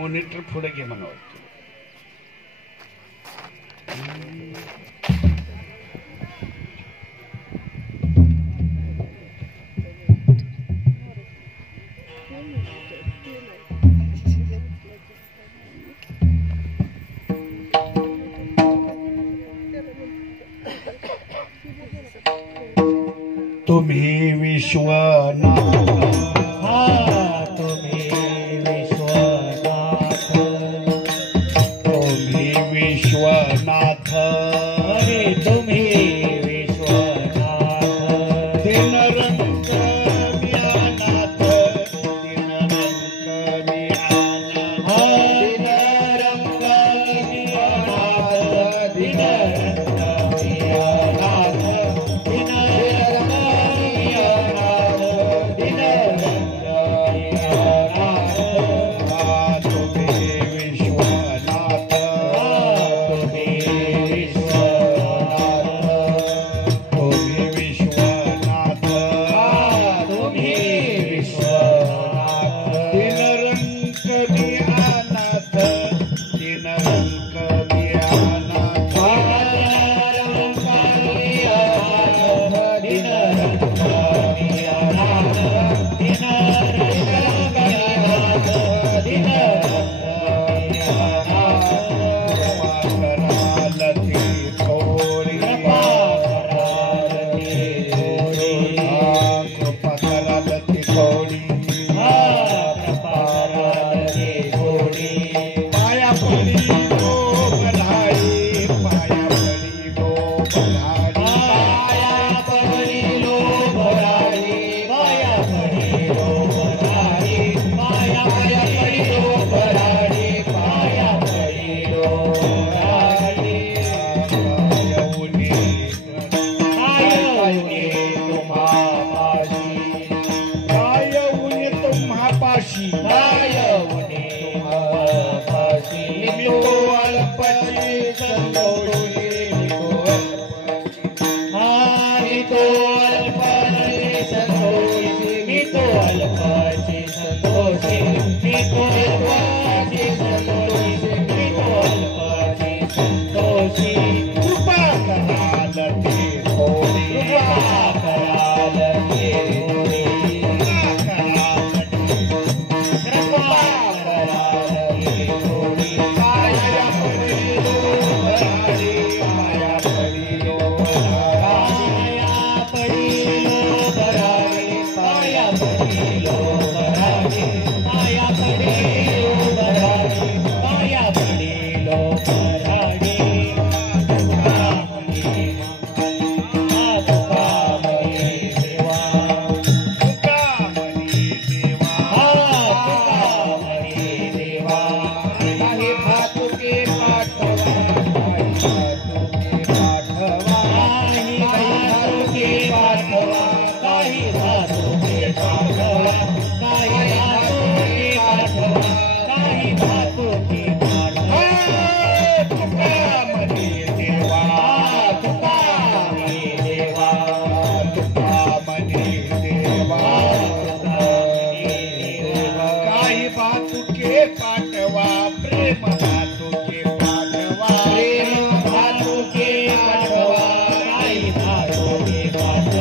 Monitor पुढे घे म्हणा तुम्ही विश्वनाथ विश्वनाथ अरे तुम्ही विश्वनाथ दिनरंग व्यानाथ दिनरंग व्यानाथ दिनरंग व्यानाथ दिनरंग व्यानाथ दिनरंग व्यानाथ दिनरंग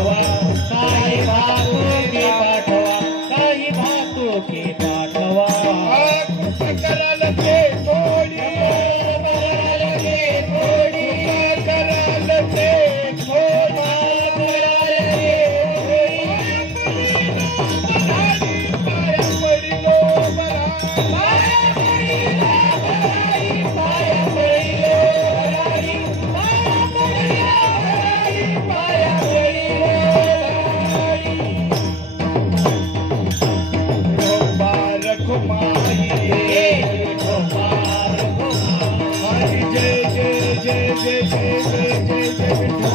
पाठवा काही भातुकी पाठवा काही भातुकी पाठवा कृपा कराल ते थोडी कराल ते थोडी कराल ते थोडा कराल ते पाया पडिलो मला पाया पडिलो पाया पडिलो पाया पडिलो बालक माई हरी जय जय जय जय जय जय जय जय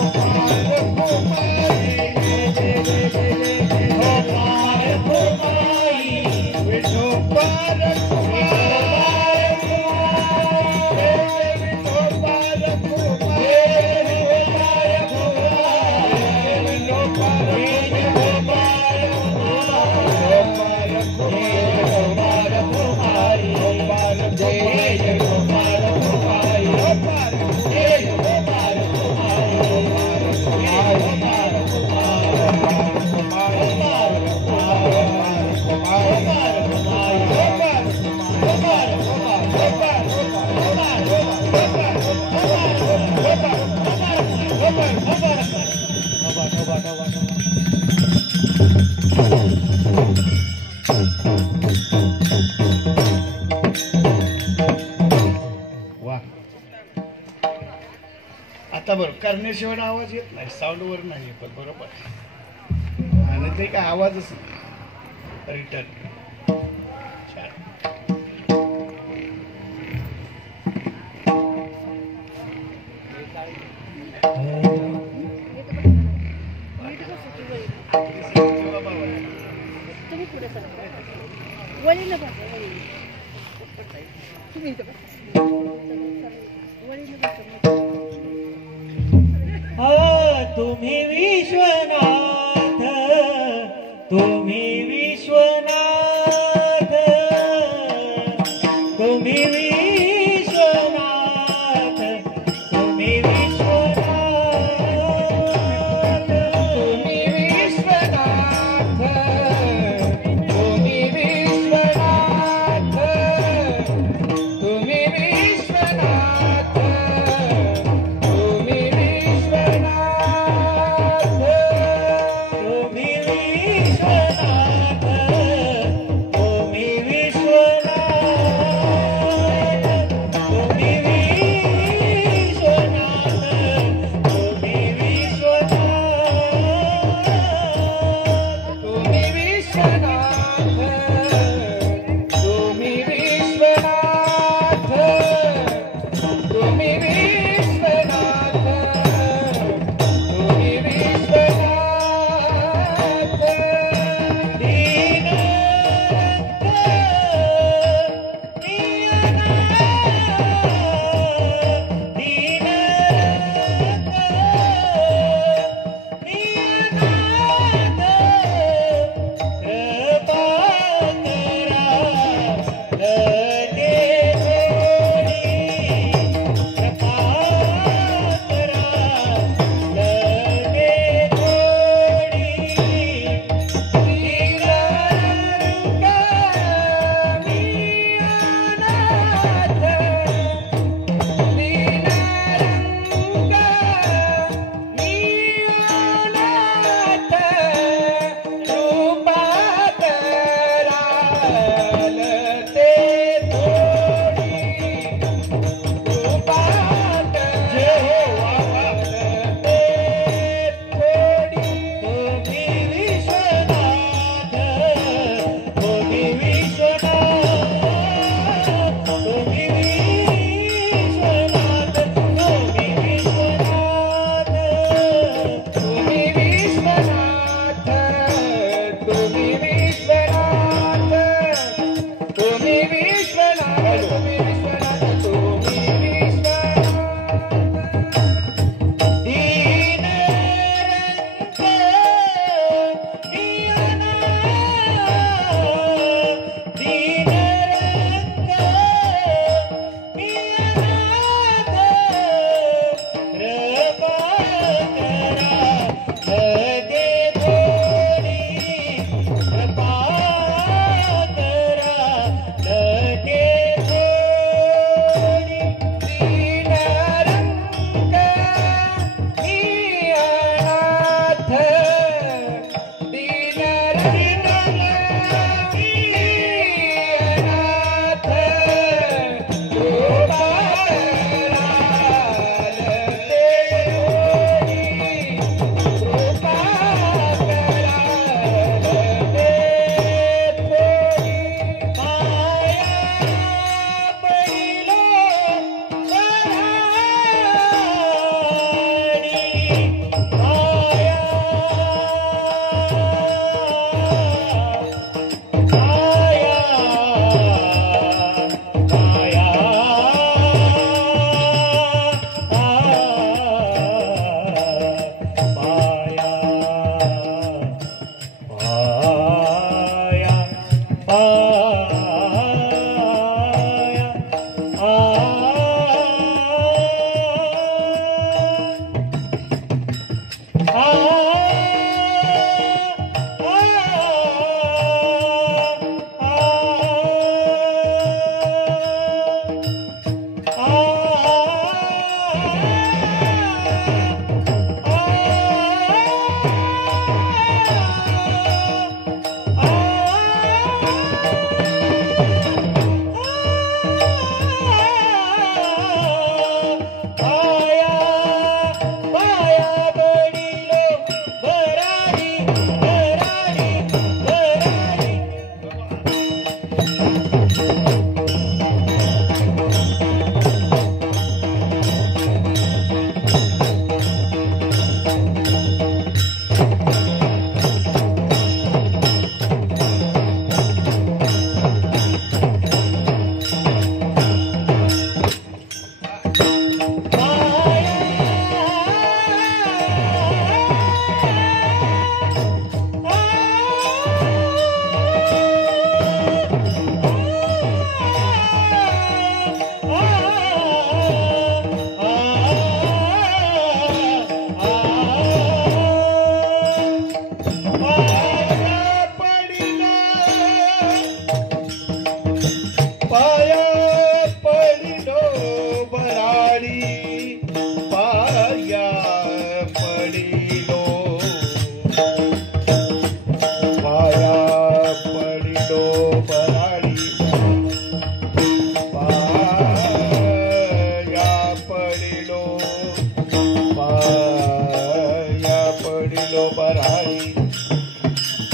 आता बरोबर करण्याशिवाय आवाज येत नाही, साऊंडवर नाही पण बरोबर आणि ते काय आवाजच नाही रिटर्न तुम्ही विश्वनाथ तुम्ही विश्वनाथ तुम्ही विश्वनाथ तुम्ही विश्वनाथ तुम्ही विश्वनाथ तुम्ही विश्वनाथ तुम्ही विश्वनाथ तुम्ही विश्वनाथ तुम्ही विश्वनाथ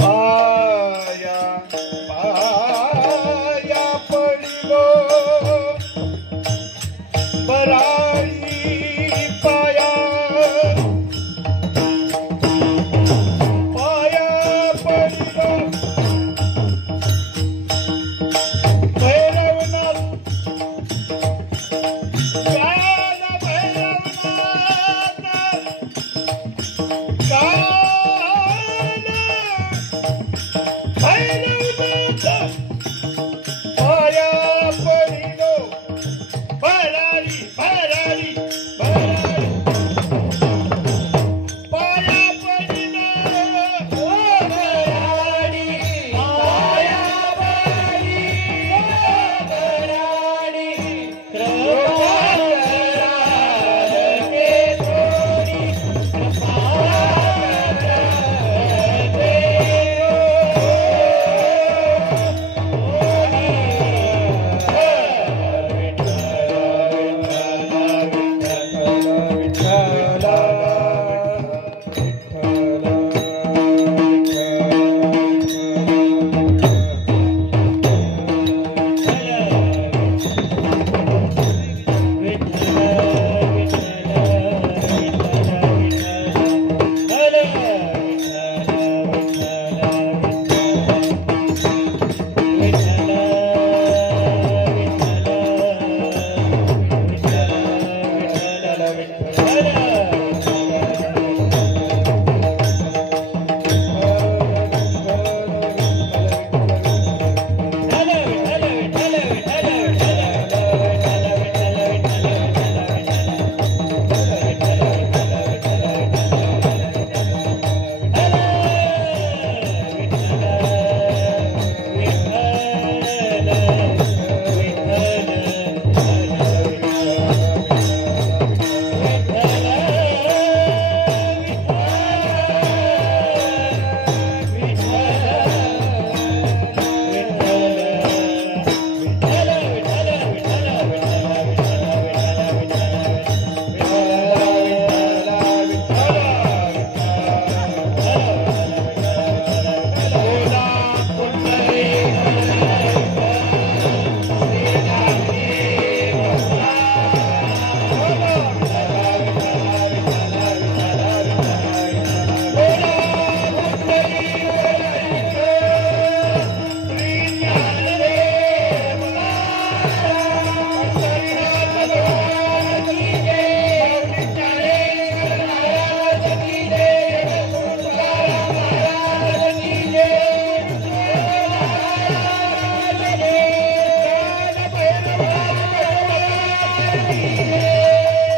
पाया पाया पडिलो बराळी पाया पाया पडिलो भैरवनाथ काल भैरवनाथ काल भैरवनाथ पाया पडिलो बराळी बराळी बराळी पाया पडिलो बराळी पाया पडिलो बराळी कृपा करालते थोडी कृपा करालते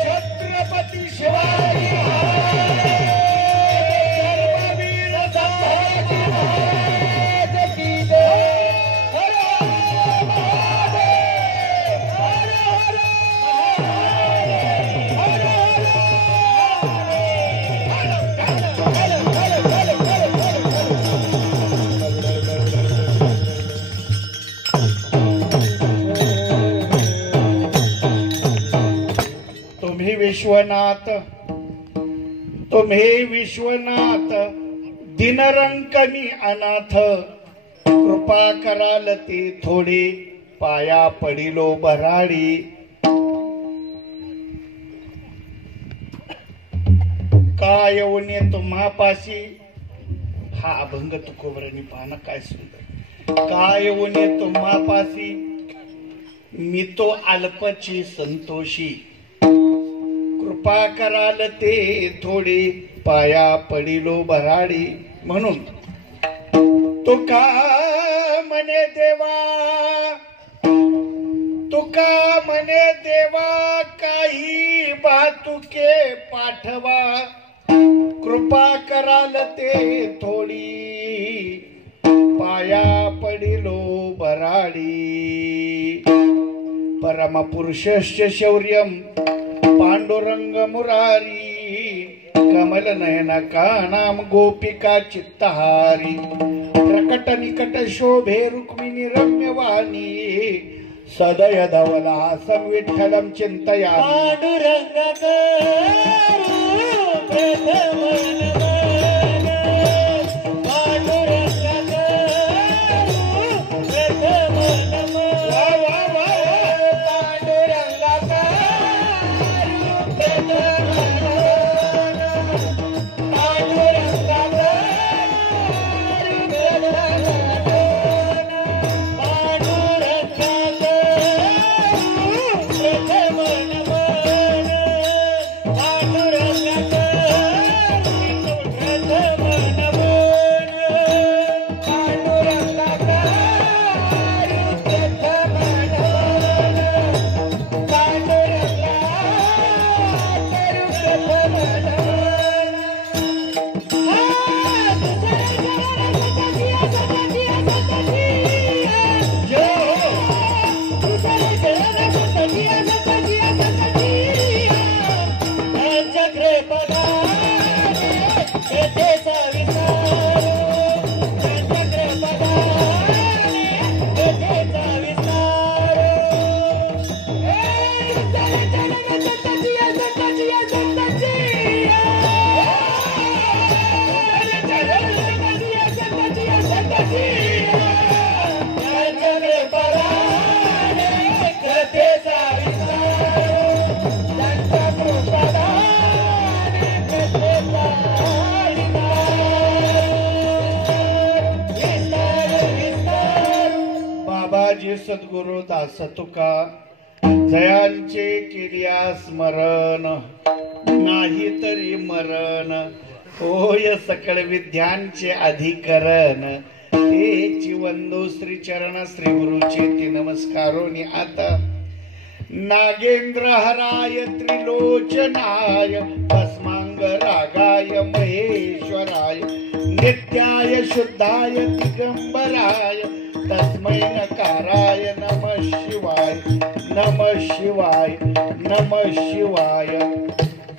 छत्रपती शिवाजी धर्मवीर संभाजी महाराज की जय. हर हर महादेव. हर हर तुम्ही विश्वनाथ तुम्ही विश्वनाथ दिनरंकनी अनाथ कृपा कराल ती थोडी पाया पडिलो बराळी. काय येऊन तुम्हापाशी हा अभंग तुकोबरांनी पाहणं काय सुंदर. काय येऊन तुम्हापाशी मी तो अल्पची संतोषी कृपा कराल ते थोडी पाया पडिलो बराडी. म्हणून तुका म्हणे देवा तुका म्हणे देवा काही बातुके पाठवा कृपा कराल ते थोडी पाया पडिलो बराडी. परमपुरुषस्य शौर्यम पांडुरंग मुरारी कमल नयन कानाम गोपिका चित्तहारी. प्रकट निकट शोभे रुक्मिणी रम्यवाणी सदय धवला संविठ्ठलम चिंतया. पांडुरंग प्रथम सद्गुरु दास तुका जयांचे केलिया स्मरण नाही तरी मरण होय सकळ विद्यांचे अधिकरण तेची वंदो श्री चरण श्री गुरुचे ते नमस्कारोनी आता नागेंद्र हराय त्रिलोचनाय भस्मांग रागाय महेश्वराय नित्याय शुद्धाय दिगंबराय तस्मै नकाराय नमः शिवाय नमः शिवाय नमः शिवाय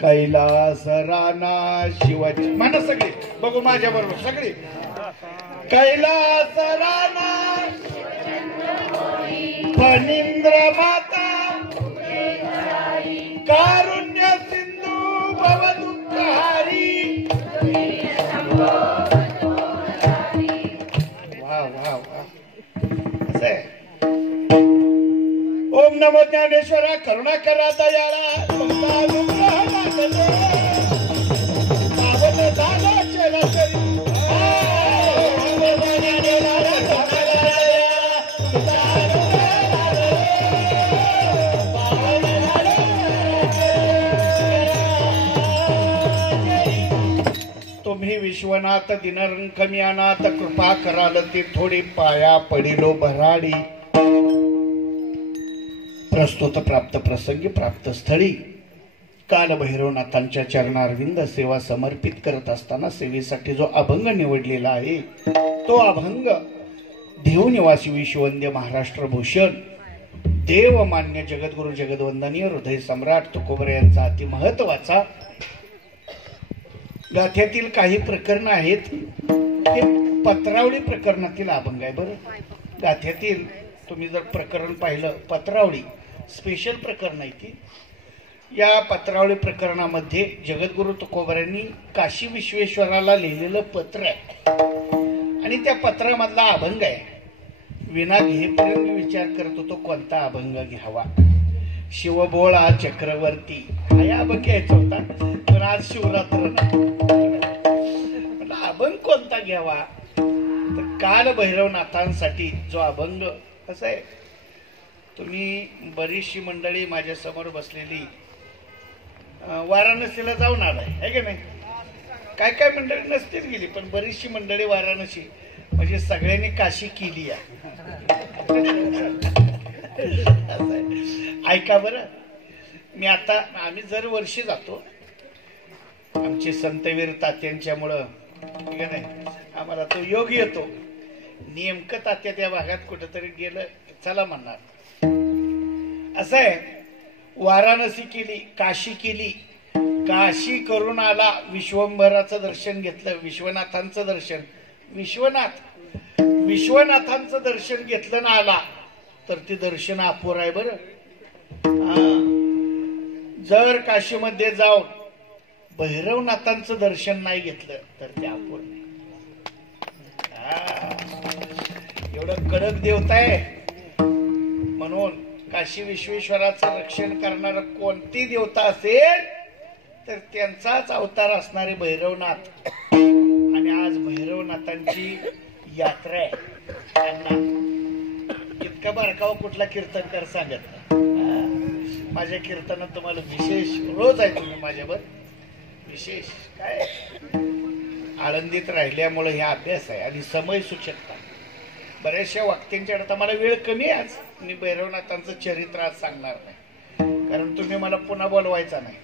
कैलास राणा शिवाजी म्हणा सगळे बघू माझ्या बरोबर सगळे कैलास राणा फणींद्र माता कारुण्य सिंधू भव दुःखहारी वा वा वा असं आहे. ओम नमो ज्ञानेश्वरा करुणा करा दयाळा तुमचा अनुग्रह लागतो पावन झाला चराचरी तुम्ही विश्वनाथ दिनरंकमी अनाथ कृपा कराल ते थोडी पाया पडिलो भराडी प्रस्तुत प्राप्त प्रसंगी प्राप्त स्थळी काल भैरवनाथांच्या चरणारविंद सेवा समर्पित करत असताना सेवेसाठी जो अभंग निवडलेला आहे तो अभंग देवनिवासी विश्ववंद्य महाराष्ट्र भूषण देवमान्य जगद्गुरु जगदवंदनीय हृदय सम्राट तुकोबरे यांचा अति महत्वाचा गाथ्यातील काही प्रकरण आहेत ते पत्रावळी प्रकरणातील अभंग आहे. बरं गाथ्यातील तुम्ही जर प्रकरण पाहिलं पत्रावळी स्पेशल प्रकरण आहे ती. या पत्रावळी प्रकरणामध्ये जगद्गुरु तुकोबऱ्यांनी काशी विश्वेश्वराला लिहिलेलं पत्र आहे आणि त्या पत्रामधला अभंग आहे. विना घेपर्यंत विचार करत होतो कोणता अभंग घ्यावा. शिवबोळा चक्रवर्ती हा अभंग घ्यायचा होता पण आज शिवरात्र म्हटलं अभंग कोणता घ्यावा तर काल भैरवनाथांसाठी जो अभंग कसा आहे. तुम्ही बरीचशी मंडळी माझ्या समोर बसलेली वाराणसीला जाऊन आलाय आहे की नाही. काय काय मंडळी नसतील गेली पण बरीचशी मंडळी वाराणसी म्हणजे सगळ्यांनी काशी केली आहे. ऐका बरं मी आता आम्ही दर वर्षी जातो आमचे संतवीर तात्यांच्यामुळं ठीक आहे नाही आम्हाला तो योग येतो. नेमकं तात्या त्या भागात कुठेतरी गेलं चला म्हणणार असं आहे. वाराणसी केली काशी केली काशी करून आला विश्वंभराचं दर्शन घेतलं विश्वनाथांचं दर्शन विश्वनाथांचं दर्शन घेतलं ना आला तर ते दर्शन अपुर आहे. बरं जर काशीमध्ये जाऊन भैरवनाथांचं दर्शन नाही घेतलं तर ते अपूर्ण नाही. एवढं कडक देवता आहे म्हणून काशी विश्वेश्वराचं रक्षण करणारा कोणती देवता असेल तर त्यांचाच अवतार असणारे भैरवनाथ. आणि आज भैरवनाथांची यात्रा आहे. त्यांना इतका बारकावा कुठला कीर्तनकार सांगत माझ्या कीर्तनात तुम्हाला विशेष रोज आहे. तुम्ही माझ्यावर विशेष काय आळंदीत राहिल्यामुळे हा अभ्यास आहे आणि समय सूचकता बऱ्याचशा वाक्यांच्या आता मला वेळ कमी आहे. आज मी भैरवनाथांचं चरित्र आज सांगणार नाही कारण तुम्ही मला पुन्हा बोलवायचा नाही.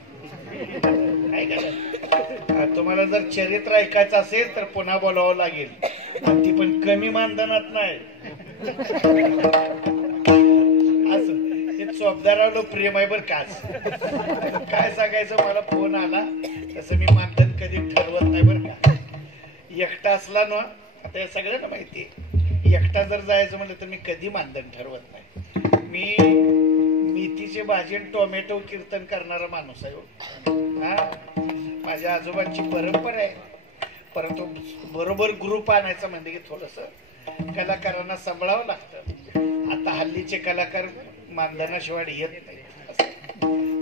तुम्हाला जर चरित्र ऐकायचं असेल तर पुन्हा बोलावं लागेल ती पण कमी मानधनात नाही. असं हे चोपदारावलं प्रेम आहे बरं काच काय सांगायचं मला फोन आला तसं मी मानधन कधी ठरवत नाही बरं का. एकटा असला ना आता या सगळ्यांना माहिती आहे एकटा जर जायचं म्हटलं तर मी कधी मानधन ठरवत नाही. मी मेथीचे भाजी आणि टोमॅटो कीर्तन करणारा माणूस आहे. हा माझ्या आजोबांची परंपरा आहे परंतु बरोबर ग्रुप आणायचा म्हणजे की थोडस कलाकारांना सांभाळावं लागतं. आता हल्लीचे कलाकार मानधनाशिवाय येत नाही.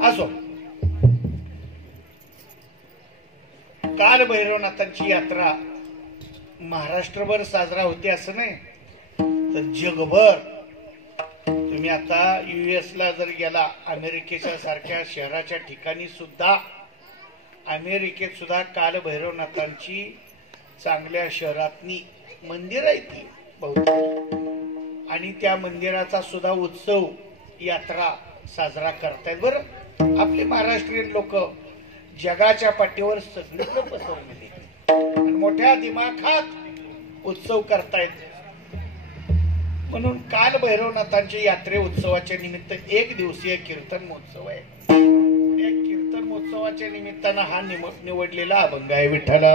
असो काल भैरवनाथांची यात्रा महाराष्ट्रभर साजरा होते असं नाही तर जगभर तुम्ही आता US ला जर गेला, अमेरिकेच्या सारख्या शहराच्या ठिकाणी सुद्धा, अमेरिकेत सुद्धा कालभैरवनाथांची चांगल्या शहरातनी मंदिर आहे ती बहुतेक, आणि त्या मंदिराचा सुद्धा उत्सव यात्रा साजरा करतायत. बरं, आपले महाराष्ट्रीयन लोक जगाच्या पाठीवर सगळीकडे पसरलेले आणि मोठ्या दिमाखात उत्सव करतायत. म्हणून काल भैरवनाथांच्या यात्रे उत्सवाच्या निमित्त एक दिवसीय कीर्तन महोत्सव आहे. या कीर्तन महोत्सवाच्या निमित्तानं हा निवडलेला अभंग आहे. विठ्ठला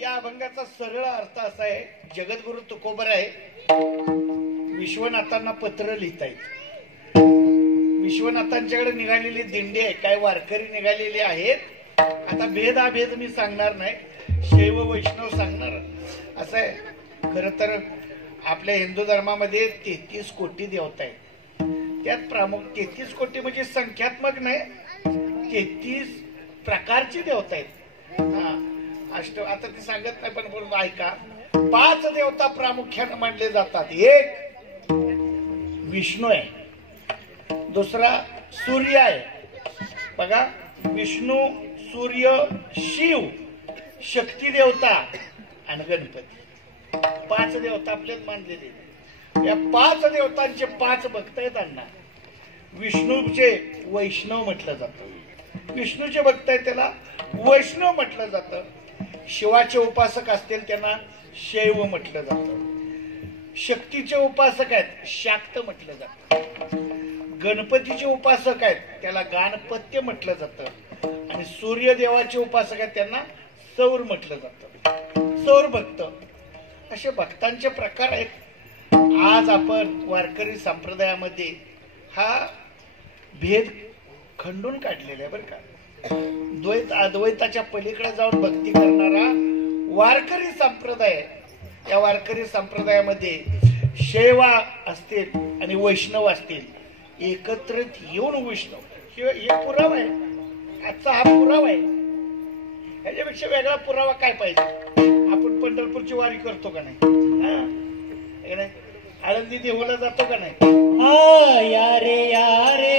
या अभंगाचा सरळ अर्थ असा आहे, जगद्गुरु तुकोबराय विश्वनाथांना पत्र लिहितायत. विश्वनाथांच्याकडे निघालेली दिंडी आहे, काय वारकरी निघालेले आहेत. आता भेद मी सांगणार नाही, शैव वैष्णव सांगणार. असं आहे, खर तर आपल्या हिंदू धर्मामध्ये 33 कोटी देवता आहेत. त्यात प्रामुख्याने 33 कोटी म्हणजे संख्यात्मक नाही, 33 प्रकारची देवता आहेत. आता ते सांगत नाही, पण ऐका. 5 देवता प्रामुख्याने मानले जातात. एक विष्णू आहे, दुसरा सूर्य आहे. बघा, विष्णू, सूर्य, शिव, शक्ती देवता आणि गणपती. 5 देवता आपल्यात मानलेले. या 5 देवतांचे 5 भक्त आहेत अण्णा. विष्णूचे वैष्णव म्हटलं जातं, विष्णूचे भक्त आहेत त्याला वैष्णव म्हटलं जातं. शिवाचे उपासक असतील त्यांना शैव म्हटलं जातं. शक्तीचे उपासक आहेत शाक्त म्हटलं जातं. गणपतीचे उपासक आहेत त्याला गाणपत्य म्हटलं जातं. आणि सूर्यदेवाचे उपासक आहेत त्यांना सौर म्हटलं जातं, सौर भक्त. असे भक्तांचे प्रकार आहेत. आज आपण वारकरी संप्रदायामध्ये हा भेद खंडून काढलेला आहे बरं का. द्वैत अद्वैताच्या पलीकडे जाऊन भक्ती करणारा वारकरी संप्रदाय. या वारकरी संप्रदायामध्ये शैव असतील आणि वैष्णव असतील, एकत्रित येऊन वैष्णव. हे पुरावा आहे, आजचा हा पुरावा आहे. ह्याच्यापेक्षा वेगळा पुरावा काय पाहिजे. आपण पंढरपूरची वारी करतो का नाही, आळंदी देऊला जातो का नाही. यारे यारे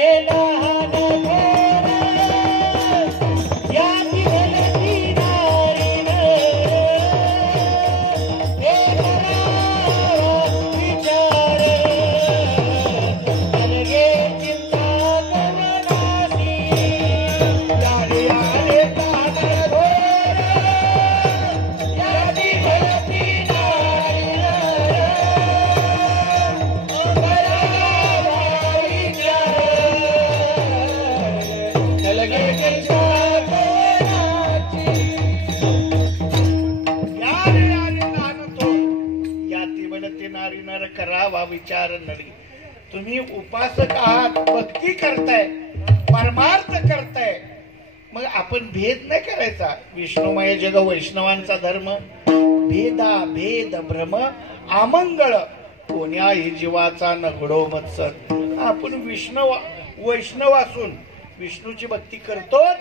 करावा विचार नडी. तुम्ही उपासक आहात, भक्ती करताय, परमार्थ करताय, मग आपण भेद नाही करायचा. विष्णुमय जग वैष्णवांचा धर्म, भेदा भेद भ्रम आमंगळ कोण्याही जीवाचा नघडो मत्सर. आपण वैष्णव असून विष्णूची भक्ती करतोच,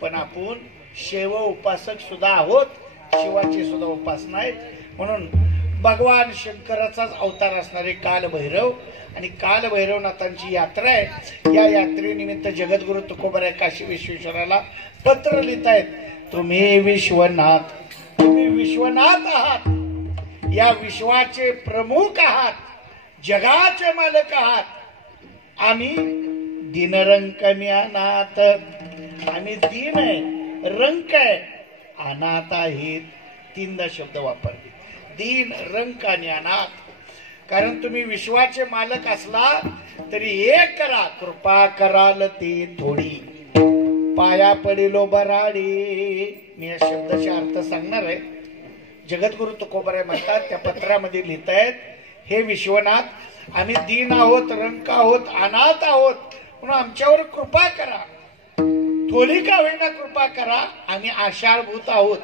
पण आपण शैव उपासक सुद्धा आहोत, शिवाची सुद्धा उपासना आहेत. म्हणून भगवान शंकराचाच अवतार असणारे कालभैरव आणि कालभैरवनाथांची यात्रा आहे. या यात्रेनिमित्त जगद्गुरु तुकोबराय काशी विश्वेश्वराला पत्र लिहितायत. तुम्ही विश्वनाथ, तुम्ही विश्वनाथ आहात, या विश्वाचे प्रमुख आहात, जगाचे मालक आहात. आम्ही दीनरंक अनाथ, आम्ही दीन आहे, रंक आहे, अनाथ आहेत. 3दा शब्द वापरले, दीन, रंक आणि अनाथ. कारण तुम्ही विश्वाचे मालक असला तरी एक करा, कृपा कराल ती थोडी, पाया पडिलो बराडी. मी या शब्दाचे अर्थ सांगणार आहे. जगद्गुरु तुकोबराय म्हणतात, त्या पत्रामध्ये लिहितायत, हे विश्वनाथ, आम्ही दीन आहोत, रंक आहोत, अनाथ आहोत, म्हणून आमच्यावर कृपा करा. थोडी का होईना कृपा करा. आम्ही आषाढभूत आहोत.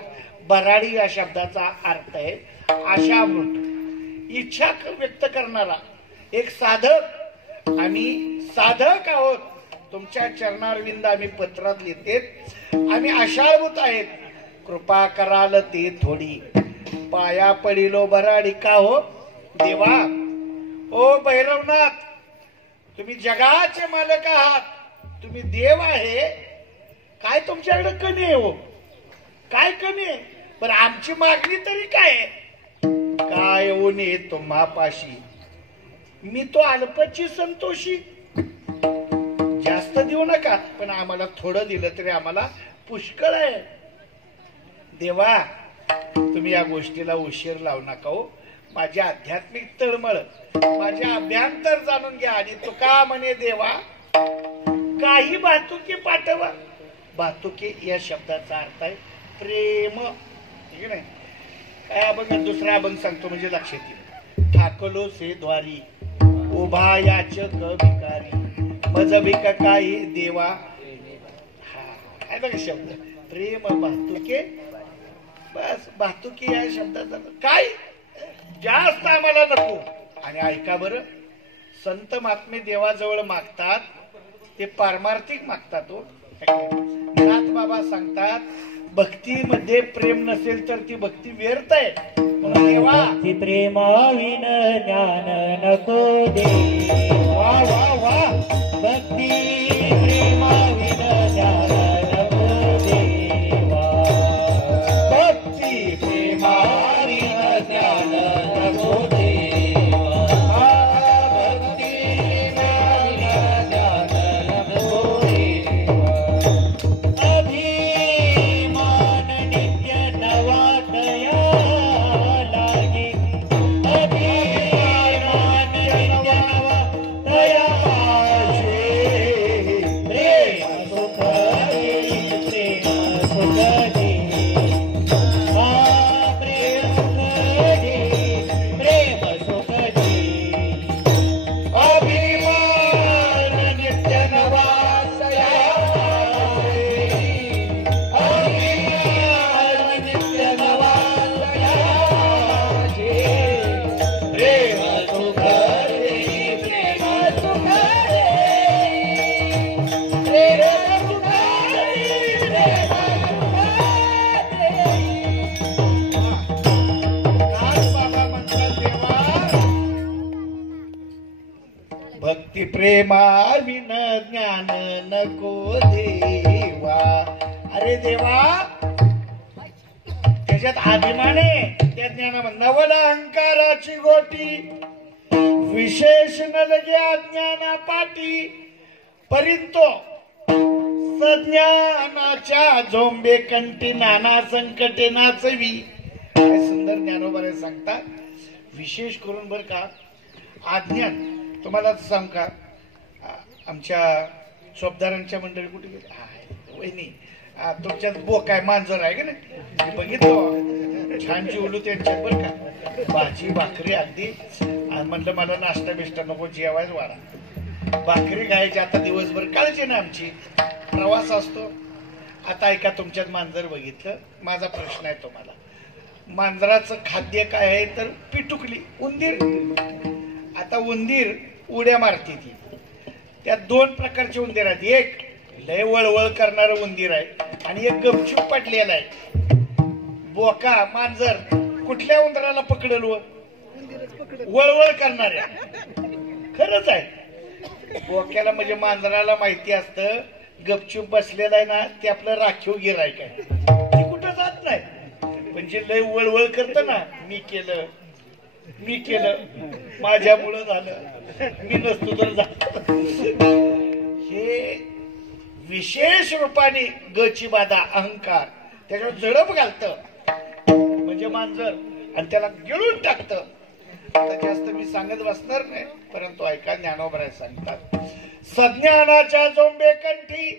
बराडी या शब्दाचा अर्थ आहे आशाभूत, इच्छा व्यक्त करणारा एक साधक. आम्ही साधक आहोत, तुमच्या चरणारविंद आम्ही पत्रात लिहिते. आम्ही आषाढभूत आहेत, कृपा कराल ते थोडी. पाया पडिलो बराडी का हो देवा. ओ भैरवनाथ, तुम्ही जगाचे मालक आहात, तुम्ही देव आहे. काय तुमच्याकडे कमी आहे हो? काय कमी आहे? पण आमची मागणी तरी काय आहे? काय ओने तुम्हापाशी, मी तो अल्पची संतोषी. जास्त देऊ नका, पण आम्हाला थोडं दिलं तरी आम्हाला पुष्कळ आहे. देवा, तुम्ही या गोष्टीला उशीर लावू नका हो. माझी आध्यात्मिक तळमळ, माझे अभ्यंतर जाणून घ्या. आणि तुका म्हणे देवा, काही भातुकी पाठवा. भातुकी या शब्दाचा अर्थ आहे प्रेम. ठीक नाही? काय अभंग, दुसरा अभंग सांगतो म्हणजे लक्षात येईल. ठाकलो से द्वारी उभा याचक भिकारी, मज भिक काही देवा. हा काय बघा शब्द, प्रेम भातुके. बस भातुकी या शब्दाचा काय जास्त आम्हाला नको. आणि ऐका बरं, संत महात्मे देवाजवळ मागतात ते पारमार्थिक मागतात हो. नाथ बाबा सांगतात, भक्तीमध्ये प्रेम नसेल तर ती भक्ती व्यर्थ आहे. म्हणून देवा, भक्ती प्रेमाविन ज्ञान नको दे. वा वा वा. भक्ती प्रेमाविन ज्ञान नको देवा. भक्ती प्रेमाविन ज्ञान नको देवा. भक्ती प्रेमाविन ज्ञान नको देवा. अभिमान नित्य नवा तया लागे. अभिमान नित्य नवा तया माझे. प्रेम सुख दे, प्रेम सुख दे. प्रेम सुख दे, प्रेम सुख दे. अभिमान नित्य नवा तया माझे. अभिमान नित्य नवा तया माझे. प्रेम सुख दे, प्रेम सुख दे. प्रेम सुख दे, प्रेम सुख दे. नाथ बाबा म्हणतात, देवा, भक्ती प्रेमाविन ज्ञान नको देवा. अरे देवा, त्याच्यात अभिमान आहे, त्या ज्ञानामध्ये नवल अहंकाराची गोटी, विशेष न लगे अज्ञाना पाठी. परिंतो सज्ञानाच्या झोंबे कंठी, नाना संकटे नाचवी. काय सुंदर ज्ञानोबारे सांगतात. विशेष करून बर का अज्ञान, तुम्हाला सांग का, आमच्या चोपदारांच्या मंडळी कुठे गेले? वहिनी, तुमच्यात बोक आहे, मांजर आहे का नाही? बघितलं छान जेवलो त्यांच्यात बर का. भाजी भाकरी अगदी. म्हटलं मला नाश्ता बिष्टा नको, जेवायच वारा. भाकरी खायची. आता दिवसभर काळजी ना आमची, प्रवास असतो. आता ऐका, तुमच्यात मांजर बघितलं. माझा प्रश्न आहे तुम्हाला, मांजराचं खाद्य काय आहे तर पिटुकली, उंदीर. आता उंदीर उड्या मारते ती. त्यात दोन प्रकारचे उंदीर आहेत. एक लय वळवळ करणार उंदीर आहे आणि एक गपचूप पडलेला आहे. बोका मांजर कुठल्या उंदराला पकडल? वळवळ करणाऱ्या. खरंच आहे. बोक्याला म्हणजे मांजराला माहिती असतं गपचूप बसलेला आहे ना ते आपलं राखीव गिरायक आहे, ते कुठं जात नाही. पण जे लय वळवळ करत ना, मी केलं मी केलं, माझ्यामुळं झालं, मी नसतो तर जात, हे विशेष रूपाने गची बाधा अहंकार त्याच्यावर जडप घालतं म्हणजे मांजर, आणि त्याला गिळून टाकतं. आता जास्त मी सांगत बसणार नाही, परंतु ऐका, ज्ञानोबा सांगतात, सज्ञानाच्या जोंबे कंठी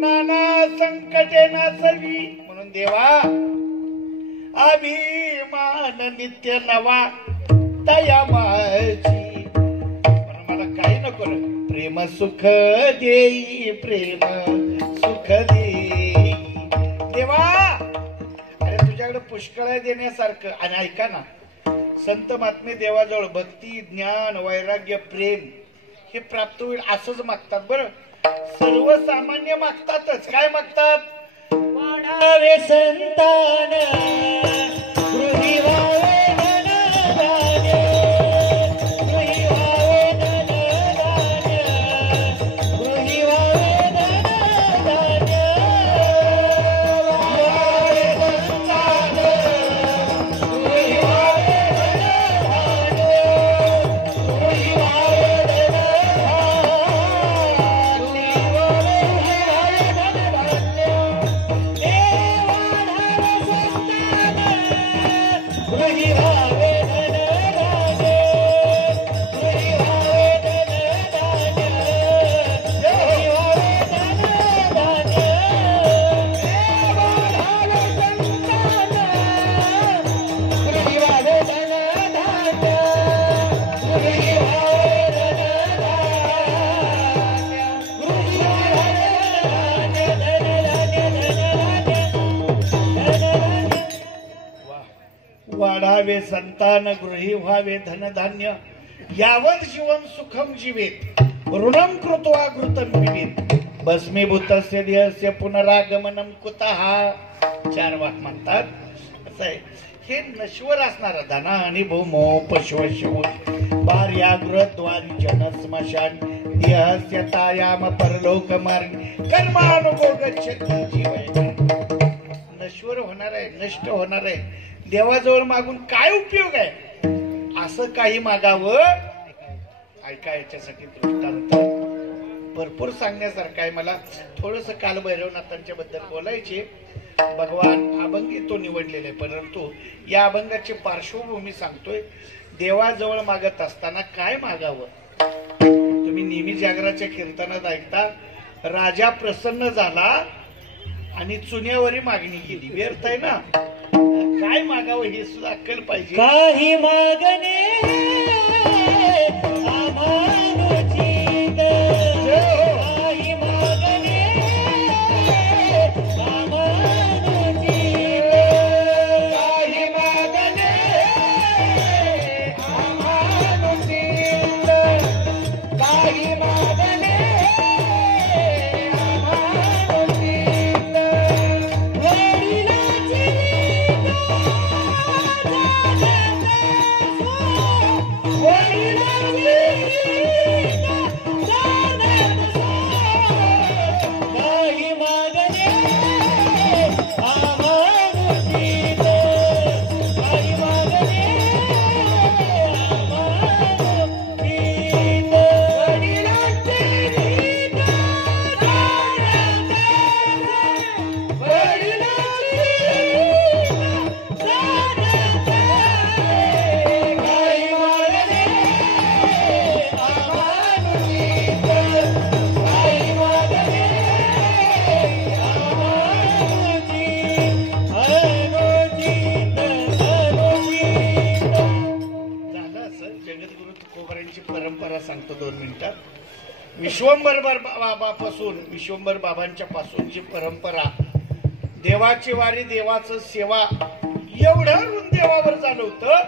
नाना संकटे नाचवी. म्हणून देवा, अभिमान नित्य नवा तया माझी. म्हणून मला काही नको रे, प्रेम सुख देई, प्रेम सुख देई. देवा, अरे तुझ्याकडे पुष्कळ आहे देण्यासारखं. आणि ऐका ना, संत महात्मे देवाजवळ भक्ती, ज्ञान, वैराग्य, प्रेम हे प्राप्त होईल असंच मागतात. बरं, सर्वसामान्य मागतातच. काय मागतात? वाढावे संतान व्हावे संतान गृही व्हावे धनधान्य यावत जीवन सुखम जीवेत ऋणम कृत्वा घृतम पिबेत भस्मीभूतस्य देहस्य पुनरागमनम कुतः 4 वाक म्हणतात. असं आहे हे नश्वर असणार धना आणि भूमो पशुवशो बार्यागृहद्वारी जनस्मशान देहस्य तायाम परलोक मार्ग कर्मानुगो गच्छति जीवय. नश्वर होणार आहे नष्ट होणार आहे देवाजवळ मागून काय उपयोग आहे असं काही मागावं. ऐका याच्यासाठी दृष्टांत भरपूर सांगण्यासारखं आहे. मला थोडस काल भैरवनाथांच्या बद्दल बोलायचे. भगवान अभंग तो निवडलेला आहे परंतु या अभंगाची पार्श्वभूमी सांगतोय. देवाजवळ मागत असताना काय मागावं. तुम्ही नेहमी जागराच्या कीर्तनात ऐकता राजा प्रसन्न झाला आणि चुन्यावरी मागणी केली. व्यर्थ आहे ना. काय मागावं हे सुद्धा अक्कल पाहिजे. काही मागणे परंपरा सांगतो 2 मिनिटात. विश्वंभर बाबापासून विश्वंभर बाबांच्या पासूनची परंपरा देवाची वारी देवाचं सेवा एवढं ऋण देवावर झालं होतं.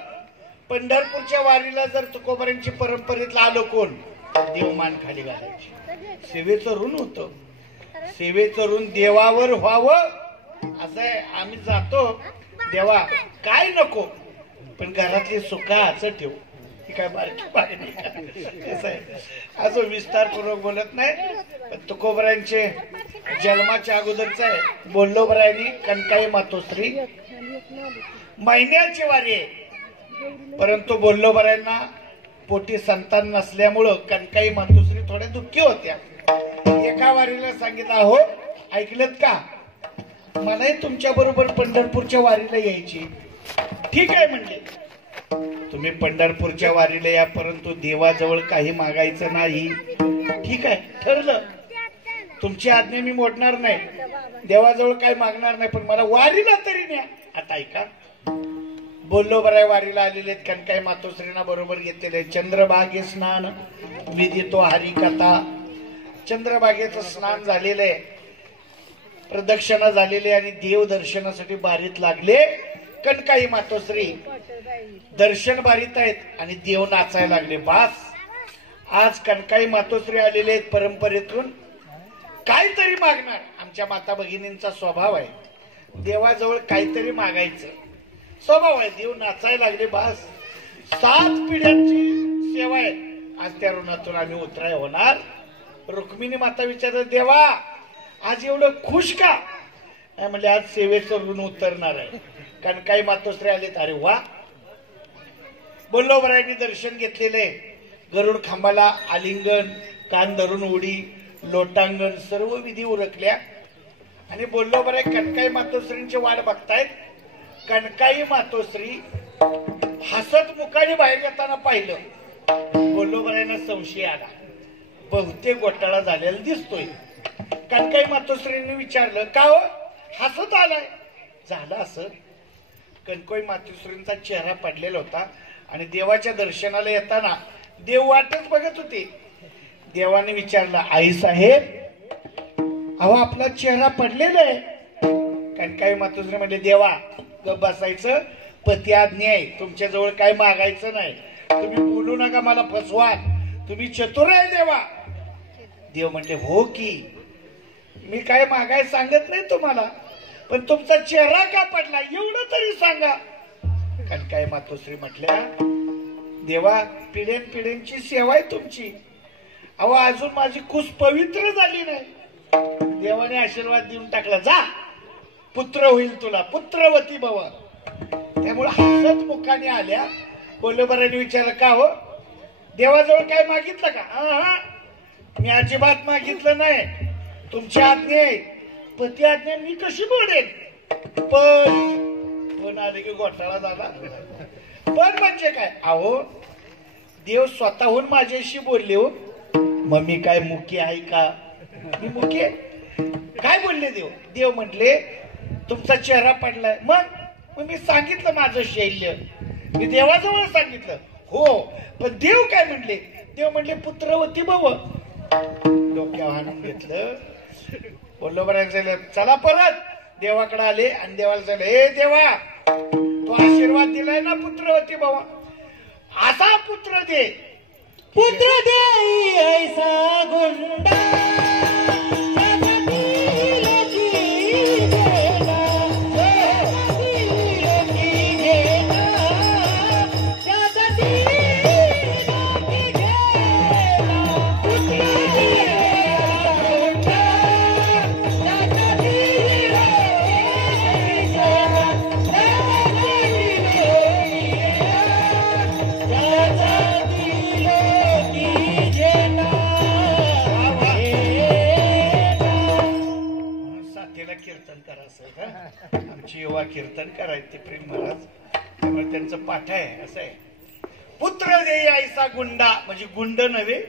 पंढरपूरच्या वारीला जर तुकोबारांची परंपरेतला आलो कोण देवमान खाली घालायचे. सेवेचं ऋण होतं. सेवेचं ऋण देवावर व्हावं असं आहे. आम्ही जातो देवा काय नको पण घरातली सुखाचं ठेव. काय बारकी पाहिजे कसं आहे असं विस्तारपूर्वक बोलत नाही. पण तुकोबरायांचे जन्माच्या अगोदरच आहे. बोल्लोबरायांनी कणकाई मातोश्री महिन्याची वारी आहे परंतु बोल्लोबरायांना पोटी संतान नसल्यामुळं कणकाई मातोश्री थोड्या दुःखी होत्या. एका वारीला सांगितलं हो ऐकलत का मलाही तुमच्या बरोबर पंढरपूरच्या वारीला यायची. ठीक आहे म्हणले तुम्ही पंढरपूरच्या वारीला या परंतु देवाजवळ काही मागायचं नाही. ठीक आहे ठरलं तुमची आज्ञा मी मोडणार नाही. देवाजवळ काही मागणार नाही पण मला वारीला तरी न्या. आता ऐका बोललो बराय वारीला आलेले कणकाई मातोश्रींना बरोबर घेतलेले. चंद्रभागे स्नान विधितो हरिकथा. चंद्रभागेचं स्नान झालेलं आहे. प्रदक्षिणा झालेली आणि देव दर्शनासाठी बारीत लागले. कणकाई मातोश्री दर्शन बारीत आहेत आणि देव नाचायला लागले. बास आज कणकाई मातोश्री आलेले आहेत परंपरेतून काहीतरी मागणार. आमच्या माता भगिनींचा स्वभाव आहे देवाजवळ काहीतरी मागायचं स्वभाव आहे. देव नाचायला लागले. बास 7 पिढ्यांची सेवा आहे. आज त्या ऋणातून आम्ही उतराय होणार. रुक्मिणी माता विचारत देवा आज एवढं खुश का. म्हणजे आज सेवेचं ऋण उतरणार आहे. कणकाई मातोश्री आलेत. अरे वा. बोल्लोबरायांनी दर्शन घेतलेले. गरुड खांबाला आलिंगन कान धरून उडी लोटांगण सर्व विधी उरकल्या आणि बोल्लोबराय कणकाई मातोश्रींची वाट बघतायत. कणकाई मातोश्री हसत मुखाने बाहेर येताना पाहिलं. बोल्लोबरायांना संशय आला. बहुतेक घोटाळा झालेला दिसतोय. कणकाई मातोश्रींनी विचारलं का हो हसत आलाय. झालं असं कणकाई मातोश्रींचा चेहरा पडलेला होता आणि देवाच्या दर्शनाला येताना देव वाटच बघत होते. देवाने विचारलं आई साहेब अहो आपला चेहरा पडलेला आहे. कणकाई मातोश्री म्हणले देवा गप बसायचं पती आज्ञा आहे, तुमच्याजवळ काय मागायचं नाही, तुम्ही बोलू नका मला फसवा, तुम्ही चतुर आहे देवा. देव म्हणले हो की, मी काय मागाय सांगत नाही तुम्हाला, पण तुमचा चेहरा का पडला एवढं तरी सांगा. कारण काय मातोश्री म्हटल्या, देवा पिढ्यान पिढ्यांची सेवा आहे तुमची, अहो अजून माझी कुस पवित्र झाली नाही. देवाने आशीर्वाद देऊन टाकला, जा पुत्र होईल तुला, पुत्रवती भव. त्यामुळे हसत मुखाने आल्या. कोल्हेबरांनी विचारलं का हो, देवाजवळ काय मागितलं का? हा, मी अजिबात मागितलं नाही, तुमची आज्ञा आहे. पती आज्ञा मी कशी बोलेन? पण आले की घोटाळा झाला. पण म्हणजे काय? अहो देव स्वतःहून माझ्याशी बोलले हो. मग मी काय मुकी आहे का? मी मुकी आहे? काय बोलले देव? देव म्हटले तुमचा चेहरा पडलाय. मग मी सांगितलं माझं शैल्य, मी देवाजवळ सांगितलं. हो, पण देव काय म्हणले? देव म्हणले पुत्रवती भव. डोक्यावर हाणून घेतलं. कोल्हापुरात चला परत देवाकडे आले आणि देवाला झाले, हे देवा तो आशीर्वाद दिलाय ना पुत्रवती भव, असा पुत्र दे. पुत्र दे ऐसा गुंडा आमची युवा कीर्तन करायचे प्रेम महाराज, त्यामुळे त्यांचं पाठ आहे. असं आहे, पुत्र दे ऐसा गुंडा, म्हणजे गुंड नव्हे,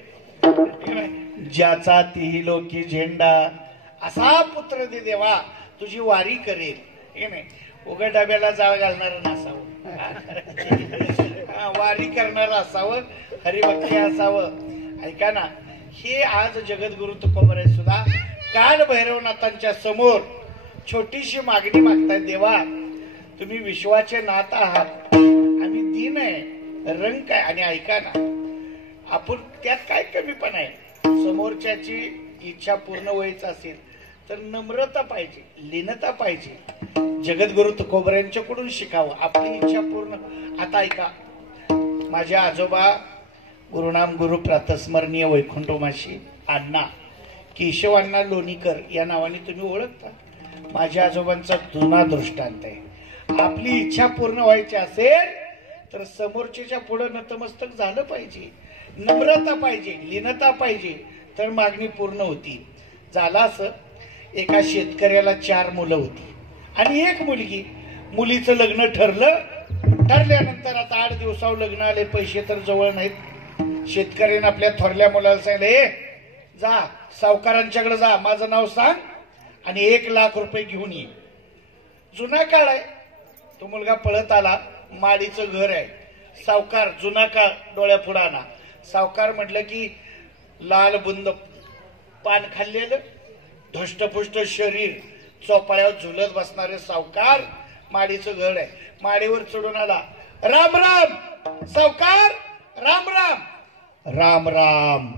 ज्याचा ती लोकी झेंडा, असा पुत्र दे देवा, तुझी वारी करेल. हे नाही उघड डब्याला जाळ घालणार नसावं, वारी करणार असावं, हरिभक्ती असावं. ऐका ना, हे आज जगद्गुरु तुकोबराय सुद्धा काल भैरवनाथांच्या समोर छोटीशी मागणी मागताय. देवा तुम्ही विश्वाचे नाथ आहात, आम्ही दीन आहे, रंग काय. आणि ऐका ना, आपण त्यात काय कमीपणा आहे? समोरच्याची इच्छा पूर्ण व्हायचं असेल तर नम्रता पाहिजे, लीनता पाहिजे. जगद्गुरु तुकोबरायांच्याकडून शिकावं, आपली इच्छा पूर्ण. आता ऐका, माझ्या आजोबा गुरुनाम गुरु प्रातस्मरणीय वैकुंठोमाशी अण्णा केशव अण्णा लोणीकर या नावाने तुम्ही ओळखता. माझ्या आजोबांचा जुना दृष्टांत आहे. आपली इच्छा पूर्ण व्हायची असेल तर समोरच्या पुढे नतमस्तक झालं पाहिजे, नम्रता पाहिजे, लीनता पाहिजे, तर मागणी पूर्ण होती. झाला असं, एका शेतकऱ्याला 4 मुलं होती आणि 1 मुलगी. मुलीचं लग्न ठरलं. ठरल्यानंतर आता 8 दिवसावर लग्न आले, पैसे तर जवळ नाहीत. शेतकऱ्याने आपल्या थोरल्या मुलाला सांगितलं, हे जा सावकारांच्याकडे जा, माझं नाव सांग आणि 1 लाख रुपये घेऊन ये. जुना काळ आहे. तो मुलगा पळत आला, माडीचं घर आहे. सावकार जुना काळ डोळ्या पुढे आणा. सावकार म्हटलं की लाल बुंद पान खाल्लेलं, धष्टपुष्ट शरीर, चोपाळ्यावर झुलत बसणारे सावकार, माडीचं घर आहे. माडीवर चढून आला, राम राम सावकार, राम राम. राम राम.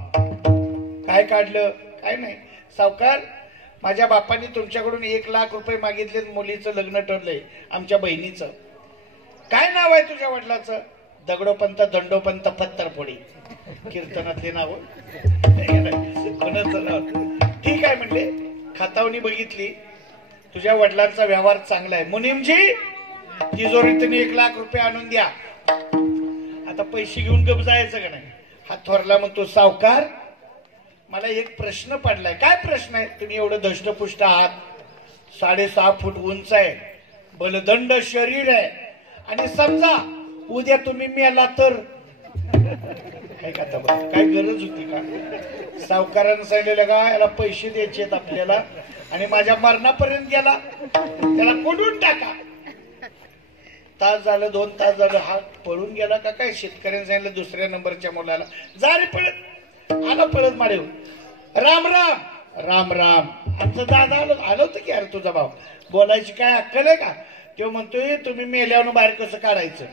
काय काढलं? काय नाही. सावकार, माझ्या बापांनी तुमच्याकडून 1 लाख रुपये मागितले, मुलीचं लग्न ठरलंय, आमच्या बहिणीचं. काय नाव आहे तुझ्या वडिलाचं? दगडोपंत दंडोपंत पत्तरपोडी. कीर्तनातले नाव. ठीक आहे म्हणले. खातावणी बघितली, तुझ्या वडिलांचा व्यवहार चांगला आहे. मुनीमजी तिजोरीतून 1 लाख रुपये आणून द्या. आता पैसे घेऊन गप जायचं का नाही? हात थोरला म्हणतो, सावकार मला एक प्रश्न पडलाय. काय प्रश्न आहे? तुम्ही एवढं धष्टपुष्ट आहात, 6.5 फूट उंच आहे, बलदंड शरीर आहे, आणि समजा उद्या तुम्ही मेला तर काय करता? काय गरज होती का? सावकारानं सांगितलेलं का याला पैसे द्यायचे आहेत आपल्याला, आणि माझ्या मरणापर्यंत गेला, त्याला कोडून टाका. तास झालं, 2 तास झालं, हा पळून गेला का काय? शेतकऱ्याने सांगितलं दुसऱ्या नंबरच्या मुलाला, जा रे पळत. आला पळत मारेव, राम राम. राम राम. आमचा दादा आलो होतं की, अरे तुझा भाऊ, बोलायची काय अक्कल आहे का? तो म्हणतोय तुम्ही मेल्यावर बाहेर कसं काढायचं.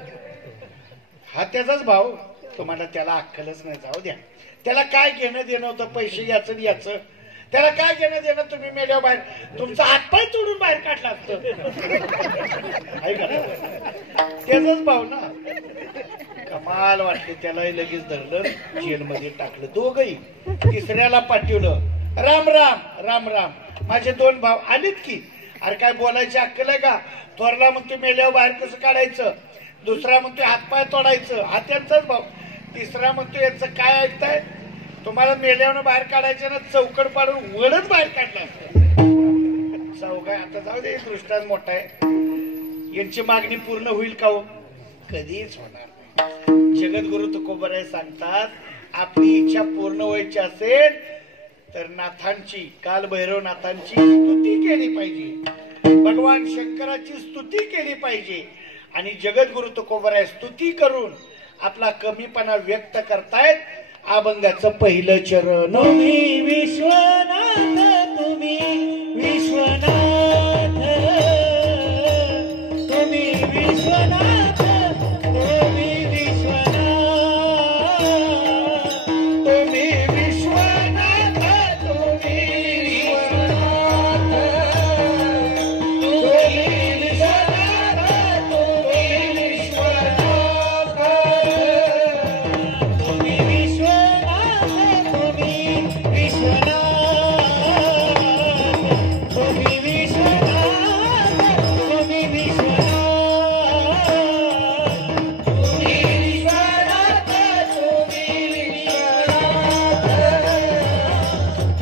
हा त्याचाच भाव. तुम्हाला त्याला अक्कलच नाही. जाऊ द्या. त्याला काय घेणं देणं होतं पैसे याचं याचं. त्याला काय घेणं देणं. तुम्ही मेल्यावर बाहेर तुमचा हातपाय तोडून बाहेर काढला असतं. ऐका त्याचाच भाव ना. कमाल वाटते. त्यालाही लगेच धरलं जेलमध्ये टाकलं दोघही. तिसऱ्याला पाठवलं. राम राम राम राम. माझे 2 भाव आलेत की. अरे काय बोलायची अक्कल आहे का. थोरला म्हणतो मेल्यावर बाहेर कसं काढायचं. दुसरा म्हणतो हातपाय तोडायचं. हा त्यांचाच भाव. तिसरा म्हणतो याचं काय ऐकताय. तुम्हाला मेल्यावर बाहेर काढायचं ना चौकड पाडून वडच बाहेर काढला असतं. चौघा आता जाऊ दे. दृष्टांत मोठा आहे. यांची मागणी पूर्ण होईल का हो. कधीच होणार नाही. जगद्गुरु तुकोबराय सांगतात आपली इच्छा पूर्ण व्हायची असेल तर नाथांची काल भैरवनाथांची स्तुती केली पाहिजे. भगवान शंकराची स्तुती केली पाहिजे. आणि जगद्गुरु तुकोबराय स्तुती करून आपला कमीपणा व्यक्त करतायत. अभंगाचं पहिलं चरण. तुम्ही विश्वनाथ तुम्ही विश्वनाथ तुम्ही विश्वनाथ तुम्ही विश्वनाथ तुम्ही विश्वनाथ तुम्ही विश्वनाथ तुम्ही विश्वनाथ तुम्ही विश्वनाथ तुम्ही विश्वनाथ तुम्ही विश्वनाथ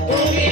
तुम्ही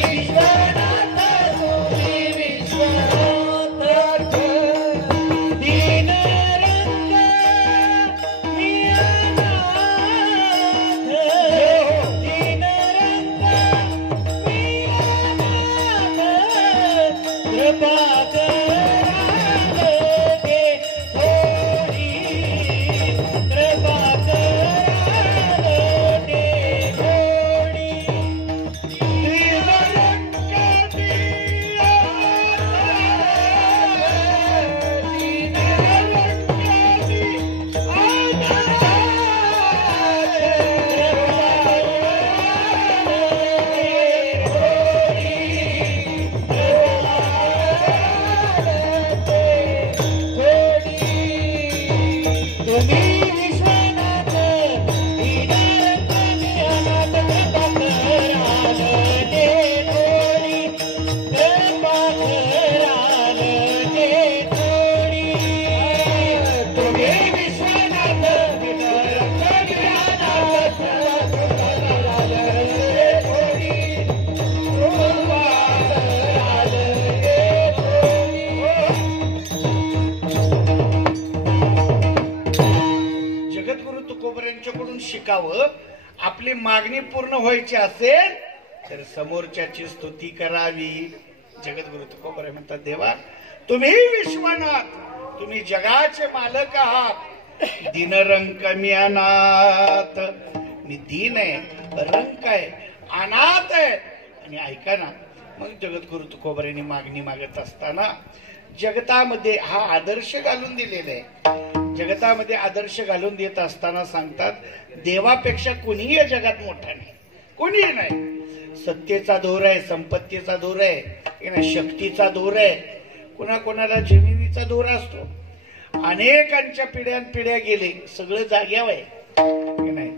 शिकावं. आपली मागणी पूर्ण व्हायची असेल तर समोरच्याची स्तुती करावी. जगद्गुरु तुकोबराय म्हणतात देवा तुम्ही विश्वनाथ तुम्ही जगाचे मालक आहात. दीनरंक मी अनाथ. मी दीन आहे रंक आहे अनाथ आहे. आणि ऐका ना मग जगद्गुरु तुकोबरायांनी मागणी मागत असताना जगतामध्ये हा आदर्श घालून दिलेला आहे. जगतामध्ये आदर्श घालून देत असताना सांगतात देवापेक्षा कोणीही या जगात मोठा नाही. कोणीही नाही. सत्तेचा दोर आहे संपत्तीचा दोर आहे शक्तीचा दोर आहे. कोणाकोणाला जमिनीचा दोर असतो. अनेकांच्या पिढ्या गेले सगळं जाग्यावर आहे नाही.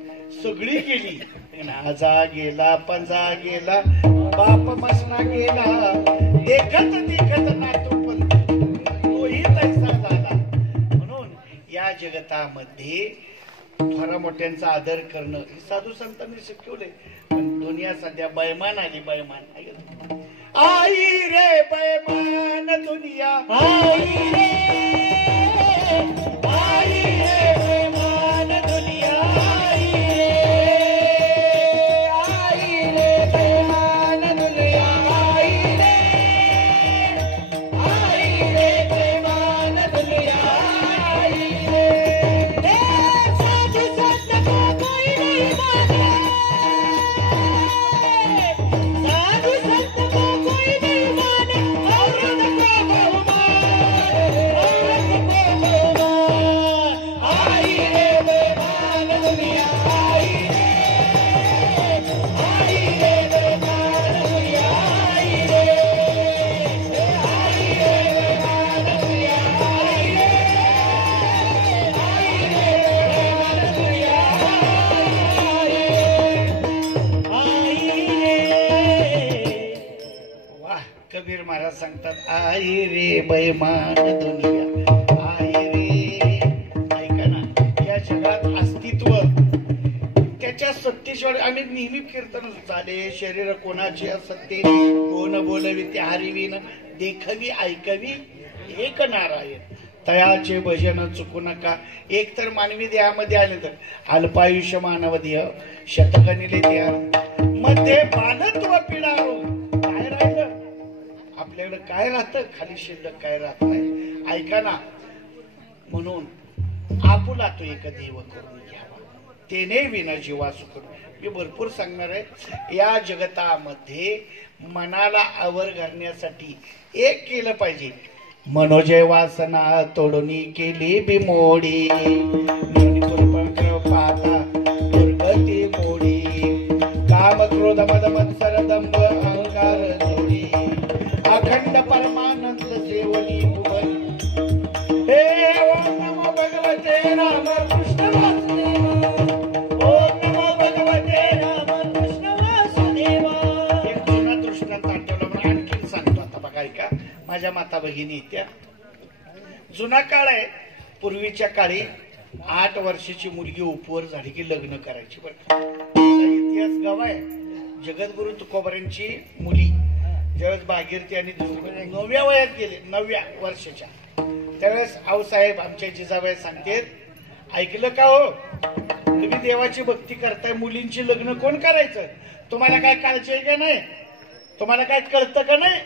सगळी गेली. आजा गेला पंजा गेला बाप मसना गेला. देखत देखत नातू पण तोही तैसा झाला. म्हणून या जगतामध्ये थोरा मोठ्यांचा आदर करणं हे साधू संतांनी शिकवले. पण दुनिया सध्या बैमान आली. बैमान आई रे बैमान दुनिया आई रे बैमान दुनिया आई रे बैमान दुनिया आई रे बैमान दुनिया साधु संत को कोई नहीं माने. साधु संत को कोई नहीं माने. औरत को बहु माने. आहे रे बैमान दुनिया आहे रे. ऐका ना, या जगात अस्तित्व त्याच्या सत्तेशिवाय आम्ही नेहमी कीर्तन झाले. शरीर कोणाची असत्ते कोण बोलवी ते हरिवीन देखवी ऐकवी एक नारायण. तयाचे भजन चुकू नका. एक तर मानवी देहामध्ये आले तर अल्पायुष्य मानव देह शतकनिले देह मध्ये बालत्व पिढा काय राहिलं आपल्याकडे? काय राहतं? खाली शिल्लक काय राहत नाही. ऐका ना, म्हणून आपुला तो एक देव करून घ्यावा तेने विना जीवा सुख. मी भरपूर सांगणार आहे. या जगतामध्ये मनाला आवर घालण्यासाठी एक केलं पाहिजे. मनोजय वासना तोडूनी केली बिमोडी पाहता दुर्गती मोडी. काम क्रोध मद मत्सर दंभ अहंकार जोडी अखंड परमानंद सेवनी भुवन. हे ओम नमो भगवते राम कृष्ण वासुदेव. ओम नमो भगवते राम कृष्ण वासुदेव. एक जुना दृष्टांत आठवला म्हणून आणखीन सांगतो. आता बघा, ऐका माझ्या माता भगिनी त्या. जुना काळ आहे. पूर्वीच्या काळी 8 वर्षाची मुलगी उपवर झाली की लग्न करायची. बरं, इतिहास गाव आहे. जगद्गुरु तुकोबारांची मुली ज्यावेळेस भागीरथी आणि 9व्या वयात गेले, 9व्या वर्षाच्या, त्यावेळेस आऊसाहेब आमच्या जिजाबाई सांगते, ऐकलं का हो, तुम्ही देवाची भक्ती करताय, मुलींची लग्न कोण करायचं? तुम्हाला काय काळजी आहे का नाही? तुम्हाला काय कळतं का नाही?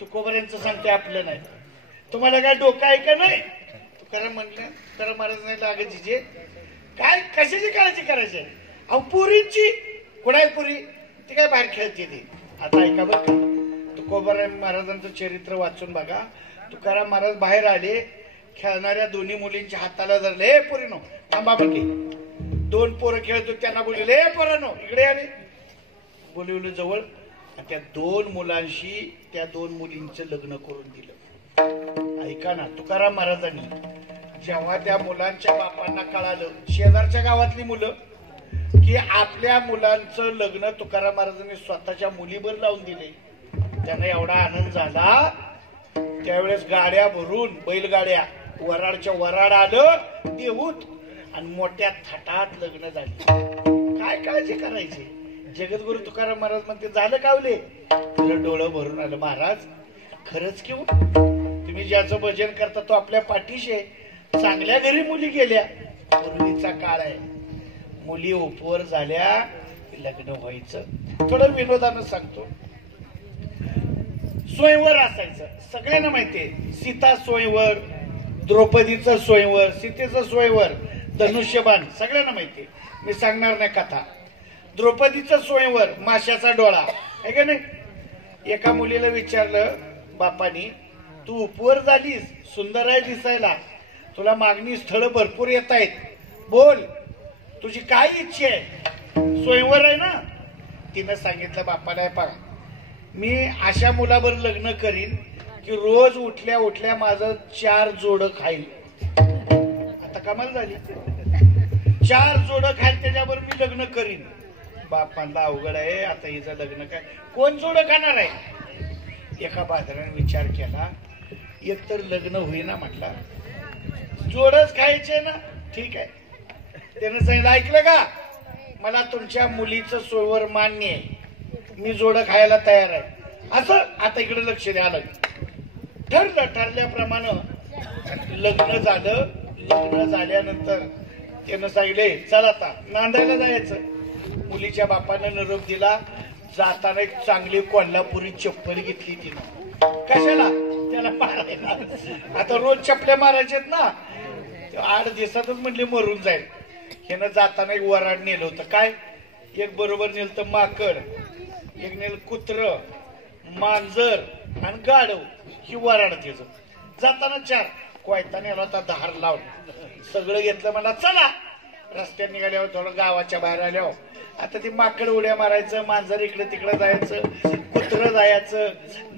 तुकोबारांचं सांगते आपलं नाही. तुम्हाला काय डोकं आहे का नाही? तुकाराम म्हणलं, तर महाराज नाही लागत जिजे काय कशाची काळजी करायची? अहो पुरीची कुणाय पुरी ती काय बाहेर खेळते ती. आता ऐका बघ, तुकोबाराम महाराजांचं चरित्र वाचून बघा. तुकाराम महाराज बाहेर आले, खेळणाऱ्या दोन्ही मुलींच्या हाताला धरले, हे पोरीनो थांबा म्हणले. 2 पोरं खेळतो त्यांना बोलले, हे पोरांनो इकडे आले. बोलवलं जवळ. त्या 2 मुलांशी त्या 2 मुलींचं लग्न करून दिलं. ऐका ना, तुकाराम महाराजांनी जेव्हा त्या मुलांच्या बापांना कळालं, शेजारच्या गावातली मुलं, की आपल्या मुलांचं लग्न तुकाराम महाराजांनी स्वतःच्या मुलीवर लावून दिले, त्यांना एवढा आनंद झाला. त्यावेळेस गाड्या भरून, बैलगाड्या, वराडच्या वराड आलं देऊत आणि मोठ्या थाटात लग्न झाले. काय काळजी करायची? जगद्गुरु तुकाराम महाराज म्हणते, झालं कावले? तुला डोळं भरून आलं. महाराज खरंच की तुम्ही ज्याचं भजन करता तो आपल्या पाठीशी आहे. चांगल्या घरी मुली गेल्या. पूर्वीचा काळ आहे, मुली उपवर झाल्या लग्न व्हायचं. थोडं विनोदानं सांगतो. स्वयंवर असायचं, सगळ्यांना माहितीये. सीता स्वयंवर, द्रौपदीचं स्वयंवर, सीतेचं स्वयंवर, धनुष्यबाण सगळ्यांना माहितीये. मी सांगणार नाही कथा. द्रौपदीचं स्वयंवर, माशाचा डोळा आहे का नाही. एका मुलीला विचारलं बापानी, तू उपवर झालीस, सुंदर आहे दिसायला, तुला मागणी स्थळ भरपूर येत आहेत, बोल तुझी काय इच्छा आहे? स्वयंवर आहे ना. तिनं सांगितलं बापाला, पहा मी अशा मुलावर लग्न करीन की रोज उठल्या उठल्या माझं 4 जोडं खाईल. आता कमाल झाली. 4 जोडं खाईल त्याच्यावर मी लग्न करीन. बापांना अवघड आहे. आता हिचं लग्न काय, कोण जोडं खाणार आहे? एका बाजाराने विचार केला, एक तर लग्न होईना म्हटला, जोडच खायचे ना. ठीक आहे. त्यानं सांगितलं, ऐकलं का, मला तुमच्या मुलीचं सोयवर मान्य आहे, मी जोडं खायला तयार आहे. असं आता इकडे लक्ष द्यायला ठरलं. ठरल्याप्रमाणे लग्न झालं. लग्न झाल्यानंतर त्यानं सांगितले, चल आता नांदायला जायचं. मुलीच्या बापानं निरोप दिला. जाताना एक चांगली कोल्हापुरी चप्पल घेतली तिनं. कशाला? त्याला मारायला. आता रोज चपल्या मारायच्यात ना. 8 दिवसातच म्हणले मरून जाईल. ह्यानं जाताना एक वराड नेलं होतं. काय? एक बरोबर नेलं तर माकड, एक नेलं कुत्र, मांजर आणि गाढव. ही वराड त्याचं. जाताना 4 कोयता नेला होता, धार लावून सगळं घेतलं. मला चला. रस्त्यात निघाल्यावर थोडं गावाच्या बाहेर आल्यावर आता ती माकड उड्या मारायचं, मांजर इकडे तिकडे जायचं, कुत्र जायचं,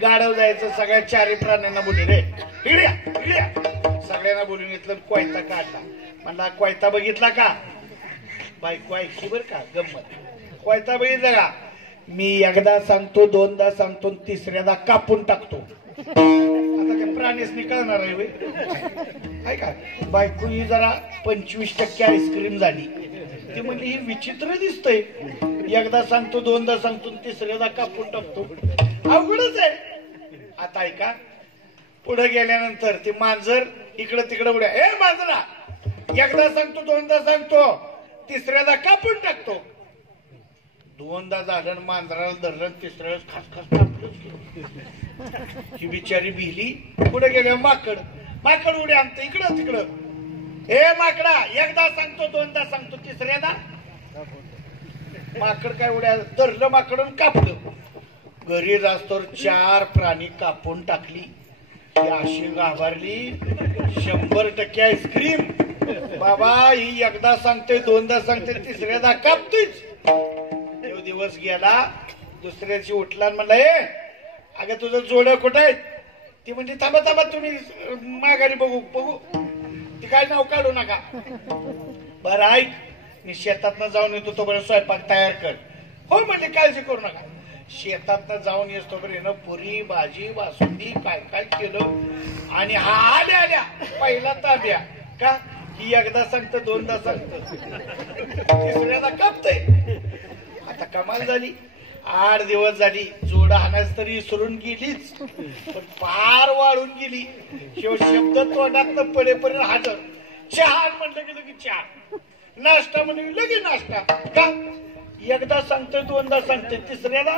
गाढव जायचं. सगळ्या 4 प्राण्यांना बोलले, रे इड्या इड्या, सगळ्यांना बोलून घेतलं. कोयता काढला. म्हणला, कोयता बघितला का? बायको ऐकली बर का गंमत. कोयता बघितला का? मी एकदा सांगतो, 2दा सांगतो, 3ऱ्यादा कापून टाकतो. आता काय प्राणीच निकळणार आहे होय का? बायको ही जरा 25% आईस्क्रीम झाली. ती म्हणली ही विचित्र दिसतंय, एकदा सांगतो दोनदा सांगतो तिसऱ्यादा कापून टाकतो. अवघडच आहे. आता ऐका, पुढे गेल्यानंतर ते मांजर इकडं तिकडं उड्या. ए मांजरा, एकदा सांगतो दोनदा सांगतो तिसऱ्यादा कापून टाकतो. दोनदा झालं मांजराला धरलं, तिसऱ्या वेळेस खास खास कापलं. ही बिचारी भिली. पुढे गेल्या माकड उड्या आणतं इकडं तिकडं. ए माकडा, एकदा सांगतो दोनदा सांगतो तिसऱ्यादा. माकड काय उड्या धरलं, माकडून कापलं. घरी जास्तोर 4 प्राणी कापून टाकली. ही अशी घाबरली. 100% आईस्क्रीम. बाबा ही एकदा सांगते दोनदा सांगते तिसऱ्यादा कापतोच. तो दिवस गेला. दुसऱ्याची उठला म्हणला, ए अगं तुझं जोडं कुठं आहे? ती म्हणजे थांबा थांबा तुम्ही माघारी बघू. ती काय नाव काढू नका. बरं ऐक, मी शेतातनं जाऊन येतो तोपर्यंत स्वयंपाक तयार कर. हो म्हणजे काळजी करू नका. शेतातनं जाऊन येतो तोपर्यंत पुरी भाजी बासुंदी काय काय केलं. आणि हा आल्या पहिला ताब्या का ही एकदा सांगतं दोनदा सांगतं तिसऱ्यादा कापतय. आता कमाल झाली. 8 दिवस झाली. जोडा आणायच तरी विसरून गेलीच, पण फार वाढून गेली. शेव शब्द तोंडात पडेपर्यंत हजर. चहा म्हटलं गेलं की चहा, नाश्ता म्हणजे लगे नाश्ता. का एकदा सांगतोय दोनदा सांगतोय तिसऱ्याला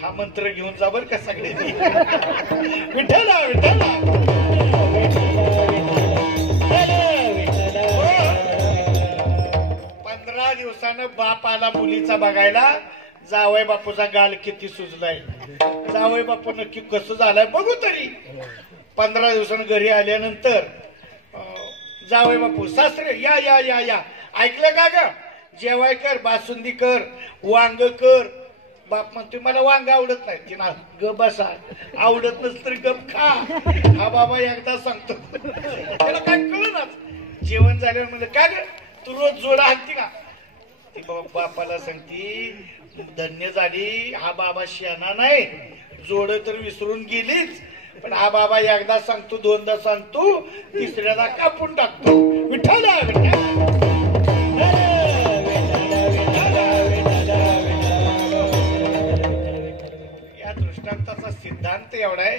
हा मंत्र घेऊन जा बर का सगळे. विठ्ठला विठ्ठला 15 दिवसानं बाप आला मुलीचा बघायला. जावई बापूचा गाल किती सुजलाय, जावई बापू नक्की कसं झालाय बघू तरी. 15 दिवसानं घरी आल्यानंतर जावई बापू, सासरे या या या या, ऐकलं का ग? जेवाय कर, बासुंदी कर, वांग कर. बाप म्हणतोय मला वांग आवडत नाही. तिला ग बसा, आवडत नस तरी गप खा. हा बाबा एकदा सांगतो. त्याला काय कळणार. जेवण झाल्यावर म्हणलं का ग तू रोज जोडा हाकती का? ती बापाला सांगती धन्य झाली, हा बाबा शहाणा नाही. जोड तर विसरून गेलीच, पण हा बाबा एकदा सांगतो दोनदा सांगतो तिसऱ्यादा कापून टाकतो. विठ्ठला या दृष्टांताचा सिद्धांत एवढा आहे.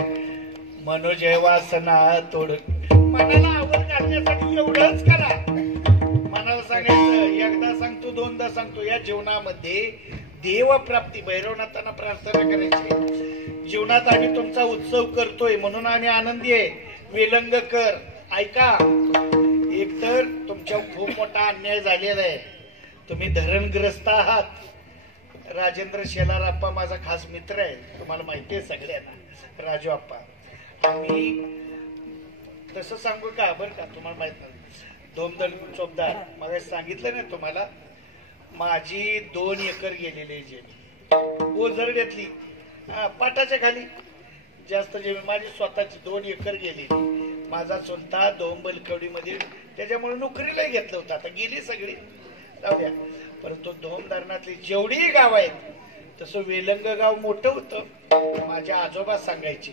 मनोजय वासना तोड. मनाला आवड घालण्यासाठी एवढंच करा. मनाला सांगायचं एकदा सांगतो दोनदा सांगतो. या जीवनामध्ये देवप्राप्ती, भैरवनाथांना प्रार्थना करायची. जीवनात आम्ही तुमचा उत्सव करतोय म्हणून आम्ही आनंदी आहे. वेलंग कर. ऐका, एकतर तुमच्या खूप मोठा अन्याय झालेला आहे. तुम्ही धरणग्रस्त आहात. राजेंद्र शेलारप्पा माझा खास मित्र आहे, तुम्हाला माहिती आहे सगळ्यांना. राजू आप्पा, आम्ही तसं सांगू का बरं का, तुम्हाला माहित नाही. धोमदल चोपदार मला सांगितलं नाही तुम्हाला. माझी 2 एकर गेलेली जमीन ओझरड्यातली, पाटाच्या खाली जास्त जमीन माझी स्वतःची 2 एकर गेलेली. माझा चुलता डोंबलकवडीमध्ये, त्याच्यामुळे नोकरीला घेतलं होतं. आता गेली सगळी, जाऊ द्या. परंतु धोम धरणातली जेवढी गाव आहेत तसं वेलंग गाव मोठं होतं. माझ्या आजोबा सांगायचे,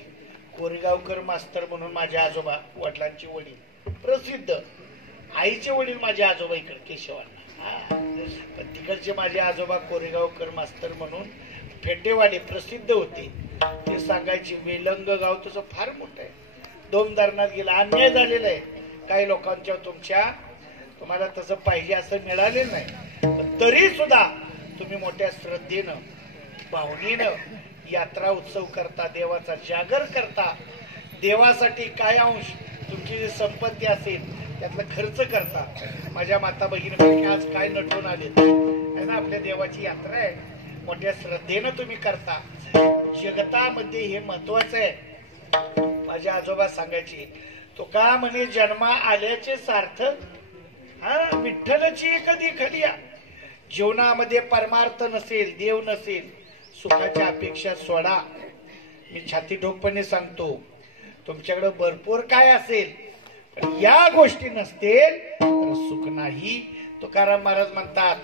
कोरेगावकर मास्तर म्हणून माझे आजोबा, वडिलांची वडील प्रसिद्ध. आईचे वडील माझे आजोबा इकडे केशवांना, पण तिकडचे माझे आजोबा कोरेगावकर मास्तर म्हणून फेटेवाडी प्रसिद्ध होते. ते सांगायचे वेलंग गाव तसं फार मोठं आहे. दोन धरणात गेला, अन्याय झालेला आहे. काही लोकांच्या तुम्हाला तसं पाहिजे असं मिळालेलं नाही, पण तरी सुद्धा तुम्ही मोठ्या श्रद्धेनं भावनेनं यात्रा उत्सव करता, देवाचा जागर करता. देवासाठी काय अंश तुमची जी संपत्ती असेल त्यातला खर्च करता. माझ्या माता भगिनी आज काय नटून आले ना, आपल्या देवाची यात्रा आहे, मोठ्या श्रद्धेनं तुम्ही करता. जगतामध्ये हे महत्वाचं आहे. माझे आजोबा सांगायचे, तो का म्हणे जन्मा आल्याचे सार्थक, हा विठ्ठलची कधी खलिया. जीवनामध्ये परमार्थ नसेल, देव नसेल, सुखाच्या अपेक्षा सोडा. मी छाती ठोकपणे सांगतो, तुमच्याकडे भरपूर काय असेल पण या गोष्टी नसतील तर सुख नाही. तुकाराम महाराज म्हणतात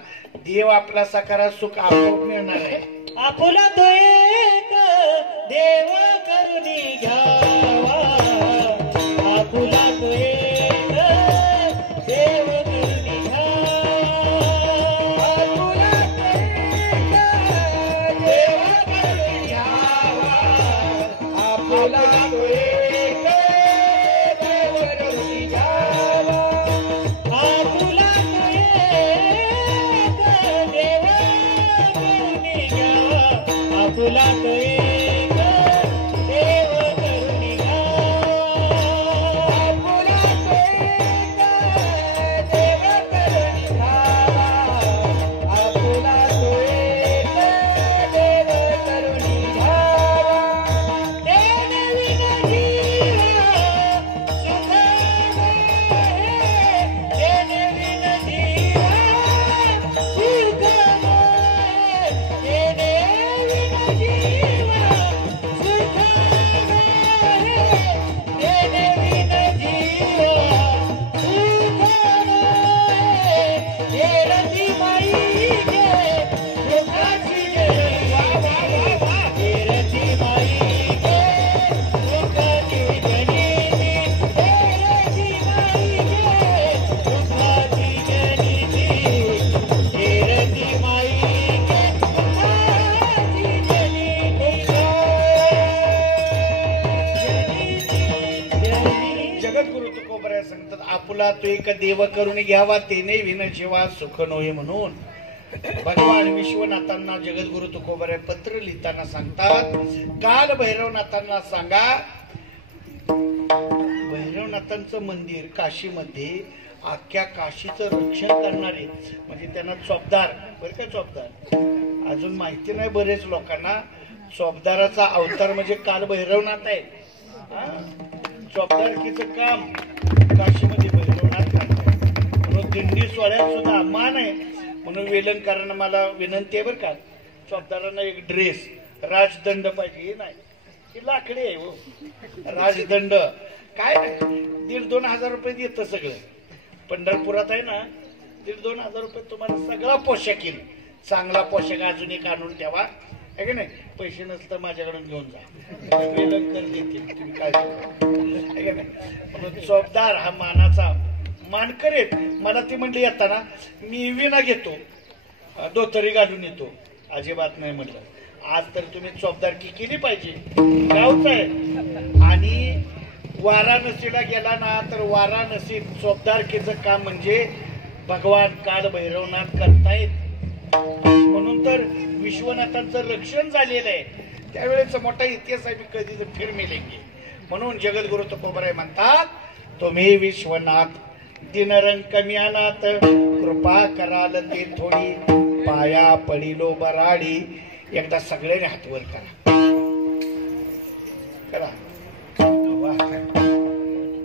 देव आपला साकारा सुख आपोआप मिळणार आहे. आपुला तो एक देव करुणी घ्यावा, आपुला तो एक देव करुणी घ्यावा, आपुला तो एक देव करुणी घ्यावा, आपुला तो एक देव करुणी घ्यावा, आपुला तो एक देव करुणी घ्यावा, आपुला तो एक देव करुणी घ्यावा, आपुला तो एक देव करुणी घ्यावा, आपुला तो एक देव करुणी घ्यावा, देणे विना जीवा सुख मोहे, देणे विना जीवा सुख मोहे, देणे विना जीवा सुख मोहे, देणे विना जीवा सुख मोहे, येरती माई गे सुखाची जनी, येरती माई गे सुखाची जनी, येरती माई गे सुखाची जनी, येरती माई गे सुखाची जनी, जगद्गुरु तुकोबराय सांगतात आपुला तो एक देव करून घ्यावा तेने विन जीवा सुख नोहे म्हणून भगवान विश्वनाथांना जगद्गुरु तुकोबराय पत्र लिहिताना सांगतात काल भैरवनाथांना सांगा भैरवनाथांचं मंदिर काशीमध्ये अख्ख्या काशीचं रक्षण करणारे म्हणजे त्यांना चोपदार बरं का चोपदार अजून माहिती नाही बरेच लोकांना चोपदाराचा अवतार म्हणजे काल भैरवनाथ आहे. चोपदारकीचं काम काशीमध्ये भैरवनाथ करतात म्हणून दिंडी सोहळ्यात सुद्धा मान आहे म्हणून वेलणकरांना मला विनंती आहे बरं का चोपदारांना एक ड्रेस राजदंड पाहिजे हे नाही ही लाकडी आहे हो राजदंड काय 1,500-2 हजार रुपये देतं सगळं पंढरपुरात आहे ना 1,500-2 हजार रुपये तुम्हाला सगळा पोशाख येईल चांगला पोशाख अजून एक आणून ठेवा आहे की नाही पैसे नसतं माझ्याकडून घेऊन जा वेलणकर देतील तुम्ही काय आहे की नाही म्हणून चोपदार हा मानाचा मान करेल मला ती म्हणली येताना मी विना घेतो दोतरी घालून येतो अजिबात नाही म्हटलं आज तर तुम्ही चोपदारकी केली पाहिजे गावच आहे आणि वाराणसीला गेला ना तर वाराणसीत चोपदारकीचं काम म्हणजे भगवान काल भैरवनाथ करतायत म्हणून तर विश्वनाथांचं रक्षण झालेलं आहे त्यावेळेचा मोठा इतिहास आहे मी कधी तर फिर मिलेंगे म्हणून जगद्गुरु तुकोबराय म्हणतात तुम्ही विश्वनाथ दिनरंग कम्यानाथ कृपा कराल ते थोडी पाया पडिलो बराडी एकदा सगळ्यांनी हातवर करा करा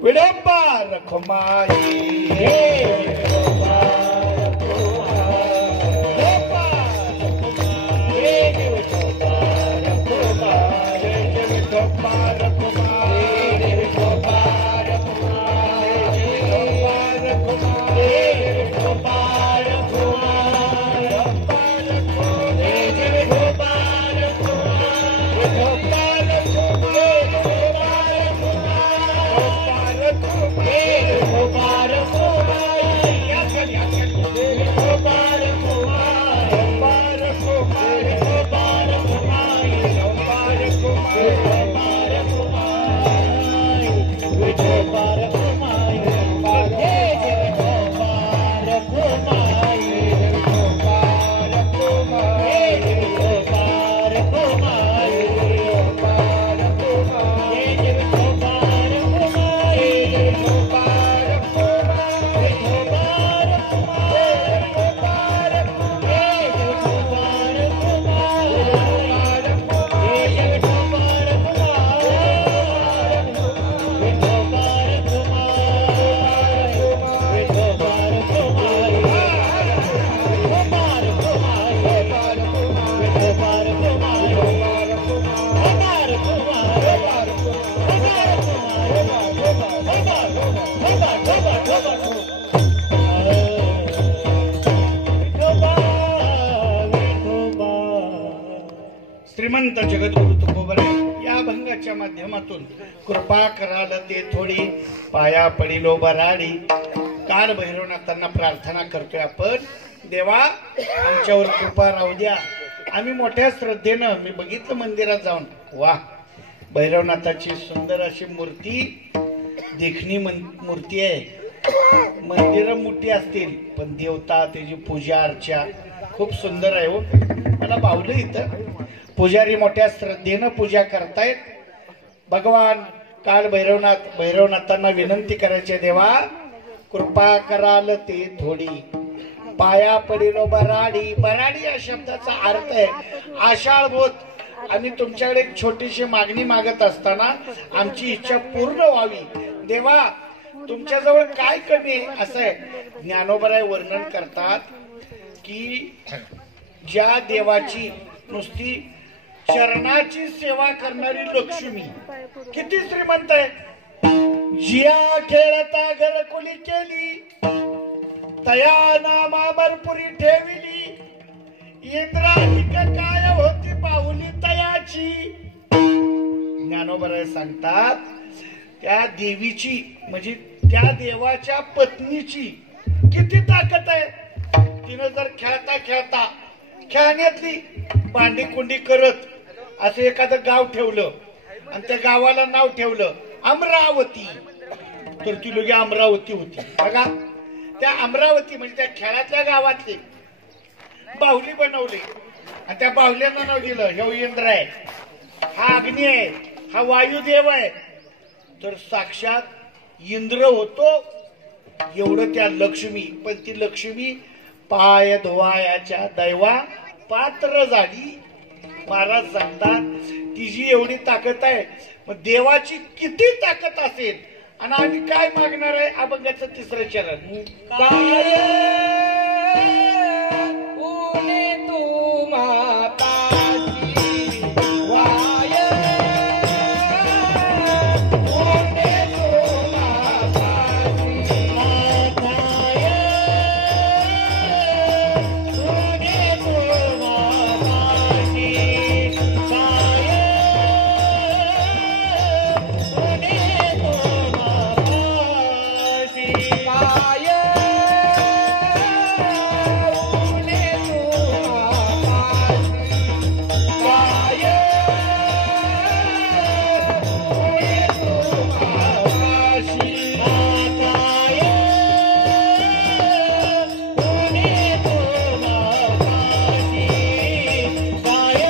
विडंबा रखमाई जगद्गुरु तुकोबराय या भंगाच्या माध्यमातून कृपा कराल ते थोडी पाया पडिलो बराडी काल भैरवनाथांना प्रार्थना करतोय आपण. देवा आमच्यावर कृपा राहू द्या. आम्ही मोठ्या श्रद्धेनं मी बघितलं मंदिरात जाऊन, वा भैरवनाथाची सुंदर अशी मूर्ती देखणी मूर्ती आहे. मंदिरं मोठी असतील पण देवता त्याची पूजा अर्चा खूप सुंदर आहे. हो मला पावलं इथं पुजारी मोठ्या श्रद्धेनं पूजा करतायत. भगवान काल भैरवनाथांना विनंती करायची, देवा कृपा कराल ते थोडी पाया पडिलो बराडी. बराडी या शब्दाचा अर्थ आहे आषाढ बोध. आम्ही तुमच्याकडे एक छोटीशी मागणी मागत असताना आमची इच्छा पूर्ण व्हावी. देवा तुमच्याजवळ काय कमी आहे असं आहे. ज्ञानोबराय वर्णन करतात की ज्या देवाची नुसती चरणाची सेवा करणारी लक्ष्मी किती श्रीमंत आहे. जिया खेळता घरकुली केली तया नामा भरपुरी ठेविली इंद्राधिक काय होती पाहुली तयाची. ज्ञानोबराय सांगतात त्या देवीची म्हणजे त्या देवाच्या पत्नीची किती ताकद आहे. तिनं जर खेळता खेळता खेळण्यातली भांडी कुंडी करत असं एखादं गाव ठेवलं आणि त्या गावाला नाव ठेवलं अमरावती, तर ती लोक अमरावती होती. बघा त्या अमरावती म्हणजे त्या खेळातल्या गावातली बाहुली बनवली आणि त्या बाहुल्यांना नाव दिलं हे इंद्र आहे, हा अग्नी आहे, हा वायुदेव आहे. तर साक्षात इंद्र होतो एवढं त्या लक्ष्मी. पण ती लक्ष्मी पाय धुवायाच्या दैवा पात्र झाली. महाराज सांगतात तिची एवढी ताकद आहे. मग देवाची किती ताकद असेल आणि आम्ही काय मागणार आहे. अभंगाचं तिसरं चरण काय ऊने तू माताची वाय ऊने तू माताची माताय ऊने तू माताची काय ऊने तू माताची काय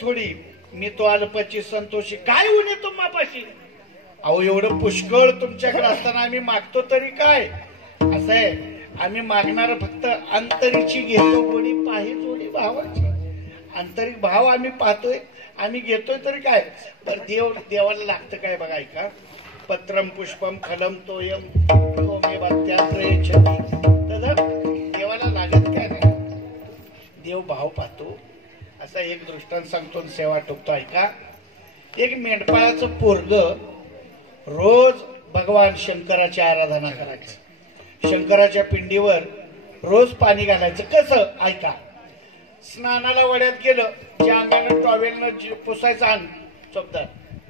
थोडी मी तो अल्पची संतोषी काय ऊने तुम्हापाशी. अहो एवढं पुष्कळ तुमच्याकडे असताना आम्ही मागतो तरी काय. असं आहे आम्ही मागणार फक्त अंतरीची घेतो गोडी पाही जोडी भावाची. आंतरिक भाव आम्ही पाहतोय आम्ही घेतोय तरी काय. तर देवाला लागतं काय बघा. ऐका पत्रम पुष्पम खलम तोयम तोमे देवाला लागत काय नाही. देव भाव पाहतो. असा एक दृष्टांत सांगतो सेवा टोकतो. ऐका एक मेंढपाळाचं पोरग रोज भगवान शंकराची आराधना करायचं. शंकराच्या पिंडीवर रोज पाणी घालायचं. कसं ऐका स्नानाला वड्यात गेलं ज्या अंगानं टॉवेलनं पुसायचं अंग चोपदार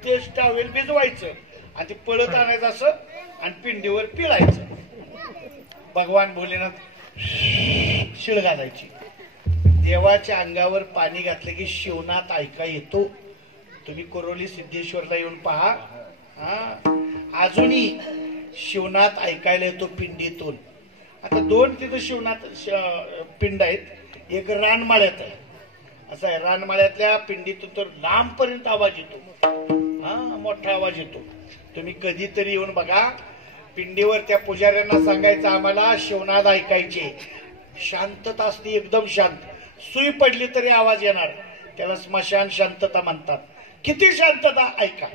तेच टॉवेल भिजवायचं आणि ते पळत आणायचं असं आणि पिंडीवर पिळायचं. भगवान भोलेनाथ शिळ घालायची. देवाच्या अंगावर पाणी घातलं की शिवनाथ ऐका येतो. तुम्ही कोरोली सिद्धेश्वरला येऊन पहा. अजूनही शिवनाथ ऐकायला येतो पिंडीतून. आता दोन तिथं शिवनाथ पिंड आहेत. एक रानमाळ्यात आहे. असं आहे, रानमाळ्यातल्या पिंडीतून तर लांबपर्यंत आवाज येतो. मोठा आवाज येतो. तुम्ही कधीतरी येऊन बघा. पिंडीवर त्या पुजाऱ्यांना सांगायचं आम्हाला शिवनाथ ऐकायचे. शांतता असते, एकदम शांत. सुई पडली तरी आवाज येणार. त्याला स्मशान शांतता म्हणतात. किती शांतता ऐका.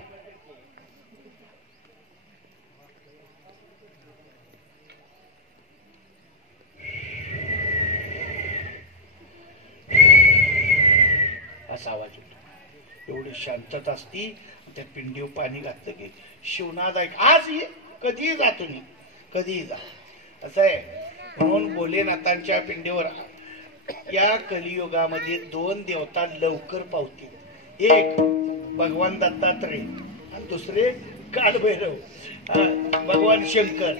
असा आवाज येतो. एवढी शांतता असती. त्या पिंडीवर पाणी घातलं की शिवनाथ ऐक. आज ये, कधीही जा तुम्ही, कधीही जा. असं आहे. म्हणून भोलेनाथांच्या पिंडीवर या कलियुगामध्ये दोन देवता लवकर पावतील. एक भगवान दत्तात्रय आणि दुसरे कालभैरव. भगवान शंकर.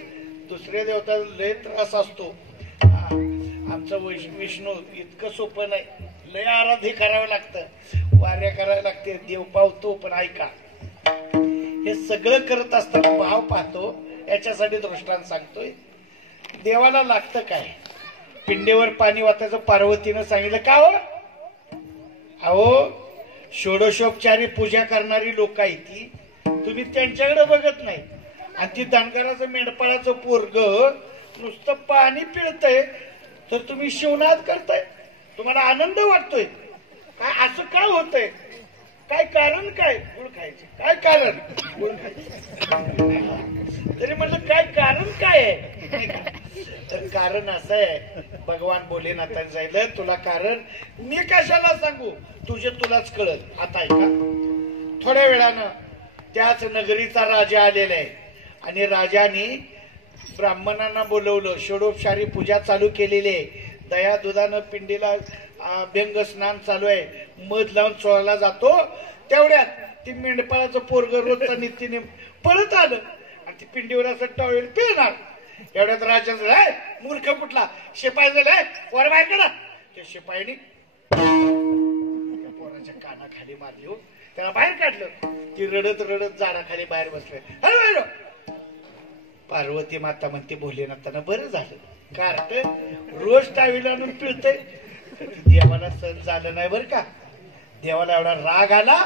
दुसरे देवता लय त्रास असतो. आमचं विष्णू इतकं सोपं नाही. लय आराध्य करावं लागतं, वाऱ्या करायला लागते. देव पावतो. पण ऐका, हे सगळं करत असताना भाव पाहतो. याच्यासाठी दृष्टांत सांगतोय. देवाला लागतं काय? पिंडीवर पाणी वाचायचं पार्वतीनं सांगितलं. का हो? अहो, षोडशोपचारी पूजा करणारी लोक आहे ती. तुम्ही त्यांच्याकडे बघत नाही. आणि ती धनगराचं मेंढपाळाचं पोरग नुसतं पाणी पिळतय तर तुम्ही शिवनाथ करताय. तुम्हाला आनंद वाटतोय. काय असं काय होतंय? काय कारण? काय गुळ खायचे? काय कारण? गुळ खायचे. तरी म्हटलं काय कारण काय आहे? तर कारण असं आहे. भगवान भोलेनाथांनी सांगितलं तुला कारण मी कशाला सांगू, तुझे तुलाच कळत. आता ऐका. थोड्या वेळानं त्याच नगरीचा राजा आलेला आहे. आणि राजाने ब्राह्मणांना बोलवलं. षोडोपचारी पूजा चालू केलेली आहे. दया दुधानं पिंडीला अभ्यंग स्नान चालू आहे. मध लावून चोळायला जातो. तेवढ्यात ती मेंढपाळाचं पोरग रोजचा नित्याने पळत आलं आणि ती पिंडीवर असं टॉवेल पिळणार. एवढ्यात राजा मूर्ख कुठला शिपाई झालाय वर बाहेर काढा. त्या शिपाईने पोराच्या कानाखाली मारली. हो, त्याला बाहेर काढलं. ती रडत रडत झाडाखाली बाहेर बसले. हॅलो. पार्वती माता म्हणते भोलेनाथांना बरं झालं. कार्ट रोज टावीला आणून पिळतय. देवाला सण झालं नाही बरं का. देवाला एवढा राग आला.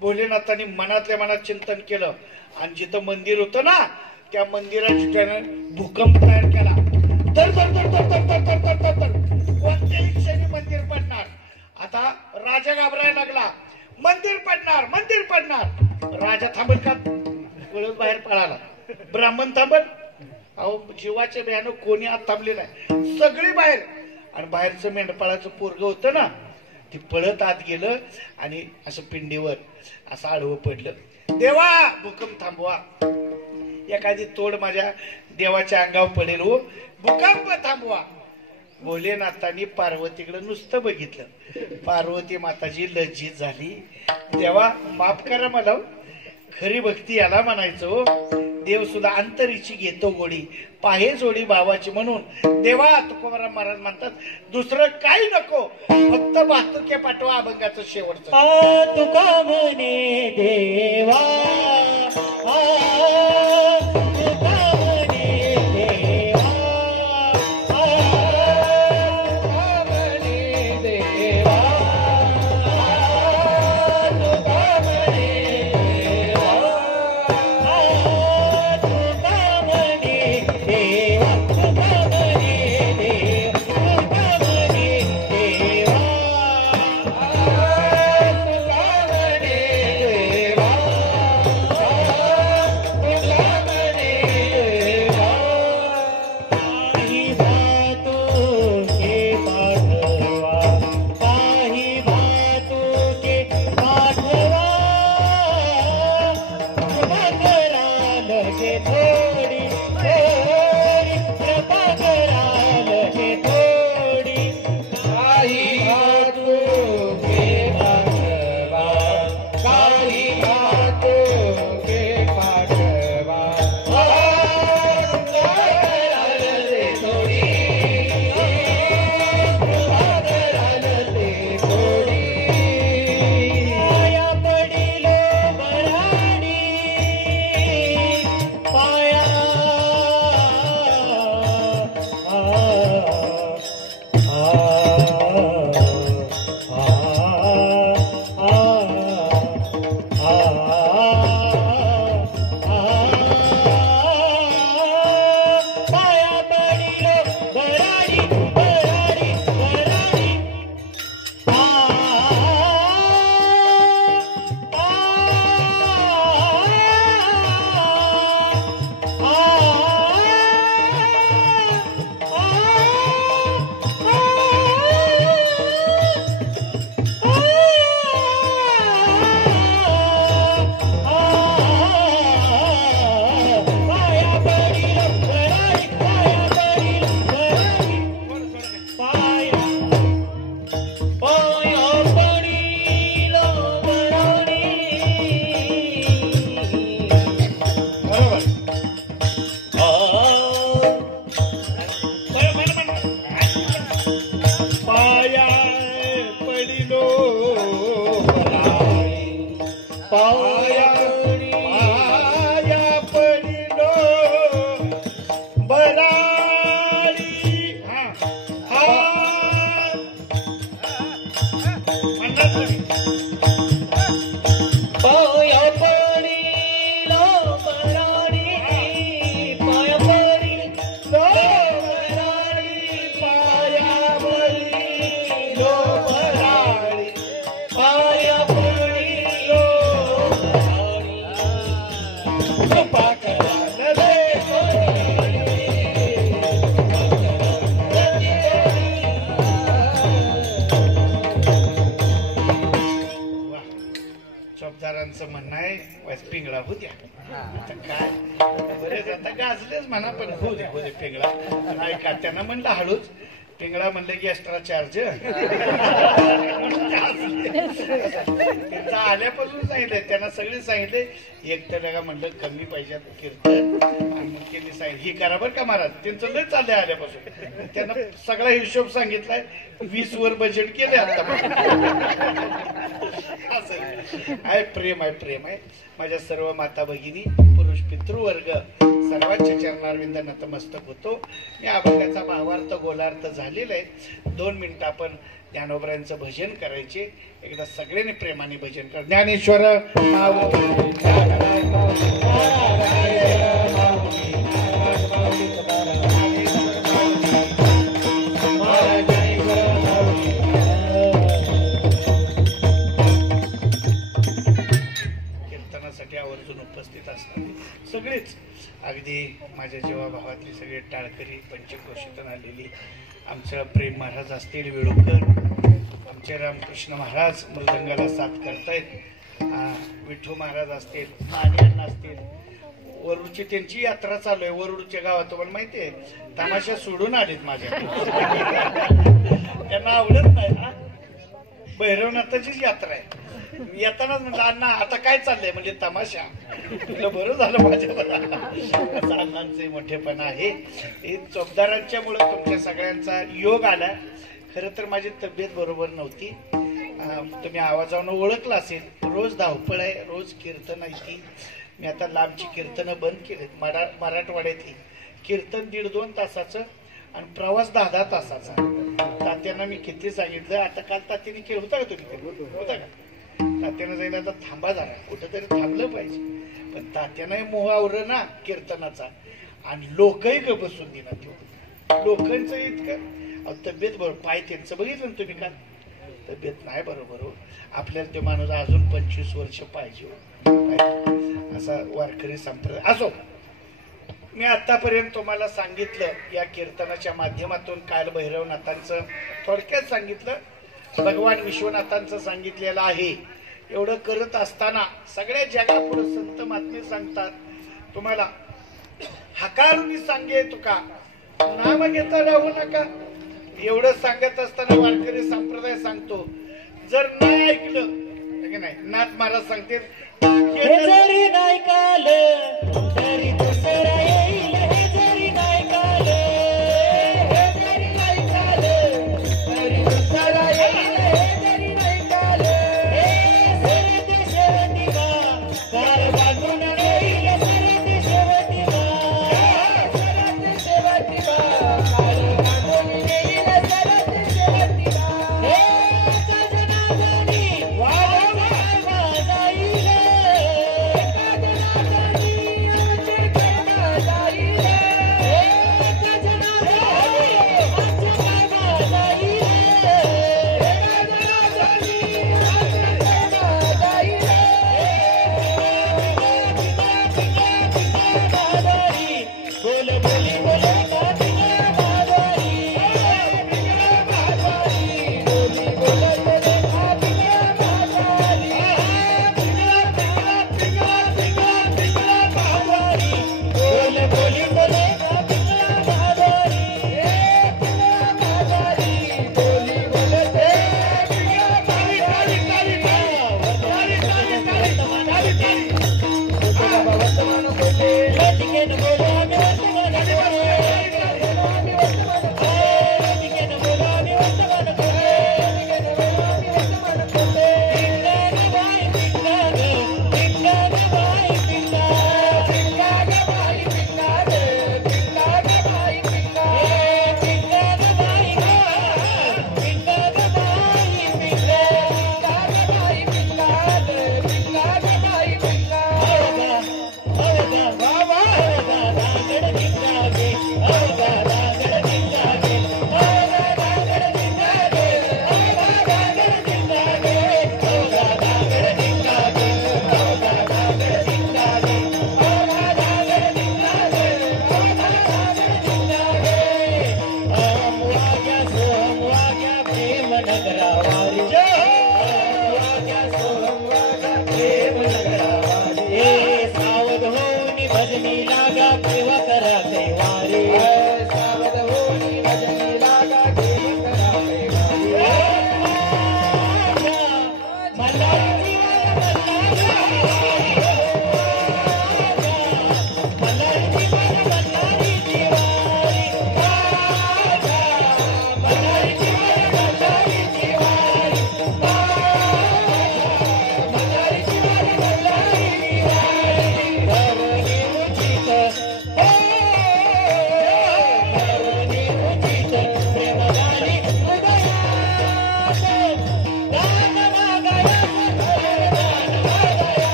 भोलेनाथांनी मनातल्या मनात चिंतन केलं आणि जिथं मंदिर होतं ना त्या मंदिराची त्यानं भूकंप तयार केला. तर कोणत्याही क्षणी मंदिर पडणार. आता राजा घाबरायला लागला. मंदिर पडणार, मंदिर पडणार. राजा थांबल का? पळत बाहेर पळाला. ब्राह्मण थांबल. अहो, जीवाच्या भयानं कोणी आत थांबले नाही. सगळी बाहेर. आणि बाहेरचं मेंढपाळाचं पोरग होतं ना ते पळत आत गेलं आणि असं पिंडीवर असं आडवं पडलं. देवा, भूकंप थांबवा. एखादी तोड माझ्या देवाच्या अंगावर पडेल. हो, भूकंप थांबवा. भोलेनाथांनी पार्वतीकडे नुसतं बघितलं. पार्वती माताजी लज्जित झाली. देवा, माफ करा मला. खरी भक्ती याला म्हणायचो. देव सुद्धा अंतरीची घेतो गोडी, पाहे जोडी भावाची. म्हणून देवा तुकोबाराम महाराज म्हणतात दुसरं काही नको, फक्त वाहतुके पाठवा अभंगाचं शेवटचं. तुका म्हणे देवा, पाया पडिलो बराडी हा म्हणणार तुम्ही पाया पडिलो बराडी पाया पडिलो बराडी पाया पडिलो बराडी पाया पडिलो बराडी पाकळान रे चौकदारांचं म्हणणं आहे वाज पिंगळा होत्या आता काय बरेच आता गाजलेच म्हणा पण होऊ दे पिंगळा नाही का त्यांना म्हणलं हळूच पिंगळा म्हणलं की एक्स्ट्रा चार्ज त्यांचा आल्यापासून सांगितलंय त्यांना सगळे सांगितले एक तर म्हणलं कमी पैशात कीर्तन आणि मग त्यांनी सांगितलं ही करा बरं का महाराज त्यांचं लय चाललंय आल्यापासून त्यांना सगळा हिशोब सांगितलाय 20 वर बजेट केले आता असं आहे प्रेम आहे प्रेम आहे माझ्या सर्व माता भगिनी पुरुष पितृवर्ग सर्वांच्या चरणारविंद नतमस्तक होतो मी अभंगाचा भावार्थ गोलार्थ झालेला आहे 2 मिनिटं आपण ज्ञानोबरांचं भजन करायचे एकदा सगळ्यांनी प्रेमाने भजन कर ज्ञानेश्वर कीर्तनासाठी आवर्जून उपस्थित असतात सगळेच अगदी माझ्या जीवाभावातली सगळे टाळकरी पंचक्रोशीतून आलेली आमचं प्रेम महाराज असतील वेळुकर आमचे रामकृष्ण महाराज मृदंगाला साथ करतायत विठू महाराज असतील मान्यांना असतील वरुडची त्यांची यात्रा चालू आहे वरुडच्या गावात तुम्हाला माहिती आहे तमाशा सोडून आलेत माझ्या त्यांना आवडत नाही ना भैरवनाथाचीच यात्रा आहे येतानाच म्हटलं अण्णा आता काय चाललंय म्हणजे तमाशा म्हटलं बरं झालं माझ्या अण्णांचे मोठेपणा आहे हे चौकदारांच्या मुळे तुमच्या सगळ्यांचा योग आला खरं तर माझी तब्येत बरोबर नव्हती तुम्ही आवाजावरून ओळखला असेल रोज धावपळ आहे रोज कीर्तन आहे ती मी आता लांबची कीर्तनं बंद केलीत मराठवाड्यातली कीर्तन 1.5-2 तासाचं आणि प्रवास 10-10 तासाचा तात्यांना मी किती सांगितलं आता काल तात्याने केलं होता का तुम्ही होता का तात्यानं जाईल आता थांबा जरा कुठंतरी थांबलं पाहिजे पण तात्यानं मोह आवरं ना कीर्तनाचा आणि लोकही ग बसून दिना तो लोकांचं इतकं तब्येत बरोबर पाय त्यांचं बघितलं ना तुम्ही का तब्येत नाही बरोबर हो आपल्याला तो माणूस अजून 25 वर्ष पाहिजे असा वारकरी संप्रदाय असो मी आतापर्यंत तुम्हाला सांगितलं या कीर्तनाच्या माध्यमातून काल भैरवनाथांचं थोडक्यात सांगितलं भगवान विश्वनाथांचं सांगितलेलं आहे एवढं करत असताना सगळ्या जगापुढे संत महात्मे सांगतात तुम्हाला हकारून सांगे तुका नाम घेता राहू नका एवढं सांगत असताना वारकरी संप्रदाय सांगतो जर नाही ऐकलं नाही नाथ महाराज सांगते जरी नाही काल तरी दुसरा येईल हे जरी नाही काल हे जरी नाही काल तरी दुसरा येईल हे जरी नाही काल हे सरते शेवटी बा काल बांधून येईल सरते शेवटी बा सरते शेवटी बा काल बांधून येईल सरते शेवटी बा हे सजना जनी वाजवा वाजाईल भजनी लागा केव्हा करा तैवारी सावध होनी भजनी लागा केव्हा करा तैवारी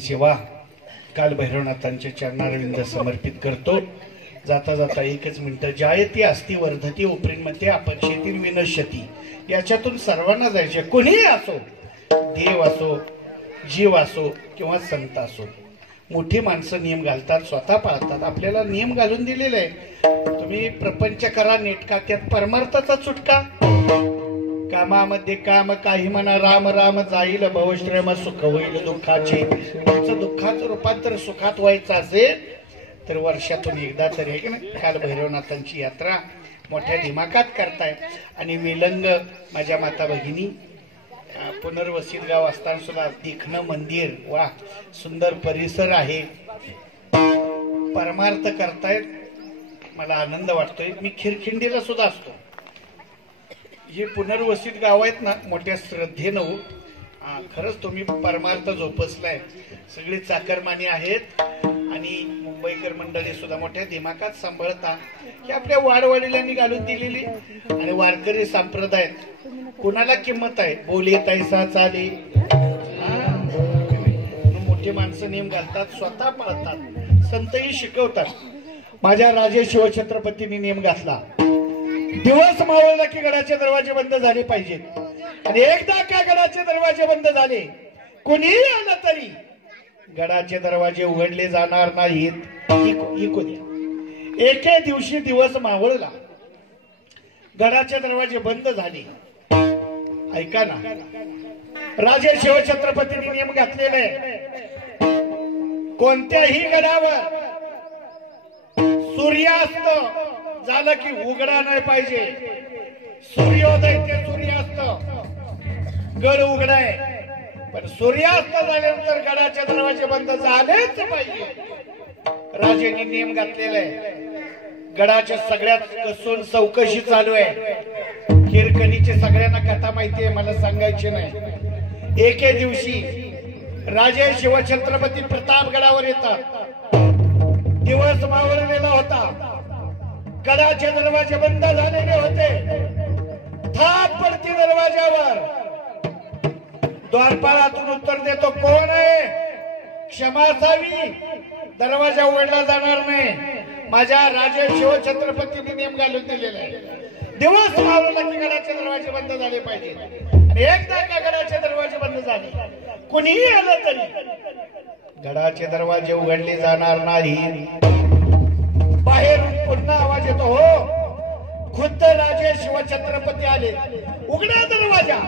सेवा काल भैरवनाथांच्या चरणारविंद समर्पित करतो. जाता जाता एकच मिनिट. जायती अस्ति वर्धती उपरीमध्ये अपक्षेतील विनश्यती. याच्यातून सर्वांना जायचे. कोणीही असो, देव असो, जीव असो किंवा संत असो. मोठी माणसं नियम घालतात, स्वतः पाळतात. आपल्याला नियम घालून दिलेले आहे. तुम्ही प्रपंच करा नेटका, त्यात परमार्थाचा चुटका. कामामध्ये काम काही म्हणा, राम राम जाईल भवश्रम सुख होईल दुःखाचे. तुमचं दुःखाचं रूपांतर सुखात व्हायचं असेल तर वर्षातून एकदा तरी आहे की नाही. काल भैरवनाथांची यात्रा मोठ्या दिमाखात करताय. आणि वेलंग माझ्या माता भगिनी पुनर्वसित गाव असताना सुद्धा देखणं मंदिर, वा सुंदर परिसर आहे, परमार्थ करतायत. मला आनंद वाटतोय. मी खिरखिंडीला सुद्धा असतो. हे पुनर्वसित गाव आहेत ना, मोठ्या श्रद्धेनं खरंच तुम्ही परमार्थ जोपासलाय. सगळी चाकरमानी आहेत आणि मुंबईकर मंडळी सुद्धा मोठ्या दिमाखात सांभाळता. ही आपल्या वाडवडिलांनी घालून दिलेली. आणि वारकरी संप्रदायात कुणाला किंमत आहे? बोले तैसा चाले. मोठी माणसं नियम घालतात, स्वतः पाळतात, संतही शिकवतात. माझ्या राजे शिवछत्रपतींनी नियम घातला, दिवस मावळला की गडाचे दरवाजे बंद झाले पाहिजेत. आणि एकदा का गडाचे दरवाजे बंद झाले, कोणीही आलं तरी गडाचे दरवाजे उघडले जाणार नाहीत. एके दिवशी दिवस मावळला, गडाचे दरवाजे बंद झाले. ऐका ना, राजे शिवछत्रपतींनी नियम घातलेले, कोणत्याही गडावर सूर्यास्त झालं की उघडा नाही पाहिजे. सूर्योदय ते सूर्यास्त गड उघडाय, पण सूर्यास्त झाल्यानंतर गडाचे दरवाजे बंद झालेच पाहिजे. राजेंनी नियम घातलेला आहे. गडाच्या सगळ्यात कसून चौकशी चालू आहे. हिरकणीचे सगळ्यांना कथा माहिती आहे, मला सांगायची नाही. एके दिवशी राजे शिवछत्रपती प्रतापगडावर येतात. दिवस मावळलेला होता, गडाचे दरवाजे बंद झालेले होते. थाप पडती दरवाजावर. द्वारपालातून उत्तर देतो, कोण आहे? क्षमा असावी, दरवाजा उघडला जाणार नाही. माझ्या राजे शिवछत्रपतींनी नियम घालून दिलेला आहे. दिवस मावळला की गडाचे दरवाजे बंद झाले पाहिजे. आणि एकदा का गडाचे दरवाजे बंद झाले, कुणीही आलं तरी गडाचे दरवाजे उघडले जाणार नाही. बाहेरून पुन्हा आवाज येतो, हो खुद्द राजे शिवछत्रपती आले. उघडा दरवाजा.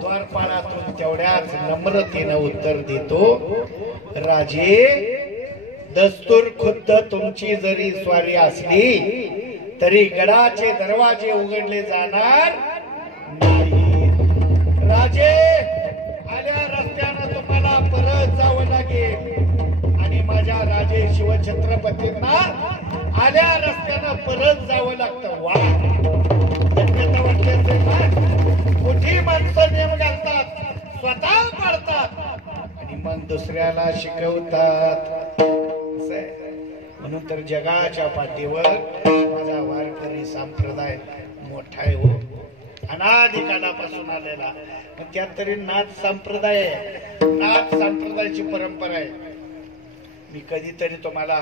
द्वारपाळातून तेवढ्याच नम्रतेनं उत्तर देतो, राजे, दस्तूर खुद्द तुमची जरी स्वारी असली तरी गडाचे दरवाजे उघडले जाणार नाही. राजे, आल्या रस्त्यानं तुम्हाला परत जावं लागेल आणि माझ्या राजे शिवछत्रपतींना आल्या रस्त्यानं परत जावं लागतं. वा, धन्यता वाटल्याचे ना. मोठी माणसं नियम घालतात, स्वतः पाळतात आणि मग दुसऱ्याला शिकवतात. म्हणून तर जगाच्या पाठीवर माझा वारकरी संप्रदाय मोठा आहे हो, अनादिकालापासून आलेला. पण त्यात तरी नाथ संप्रदाय आहे, नाथ संप्रदायाची परंपरा आहे. मी कधीतरी तुम्हाला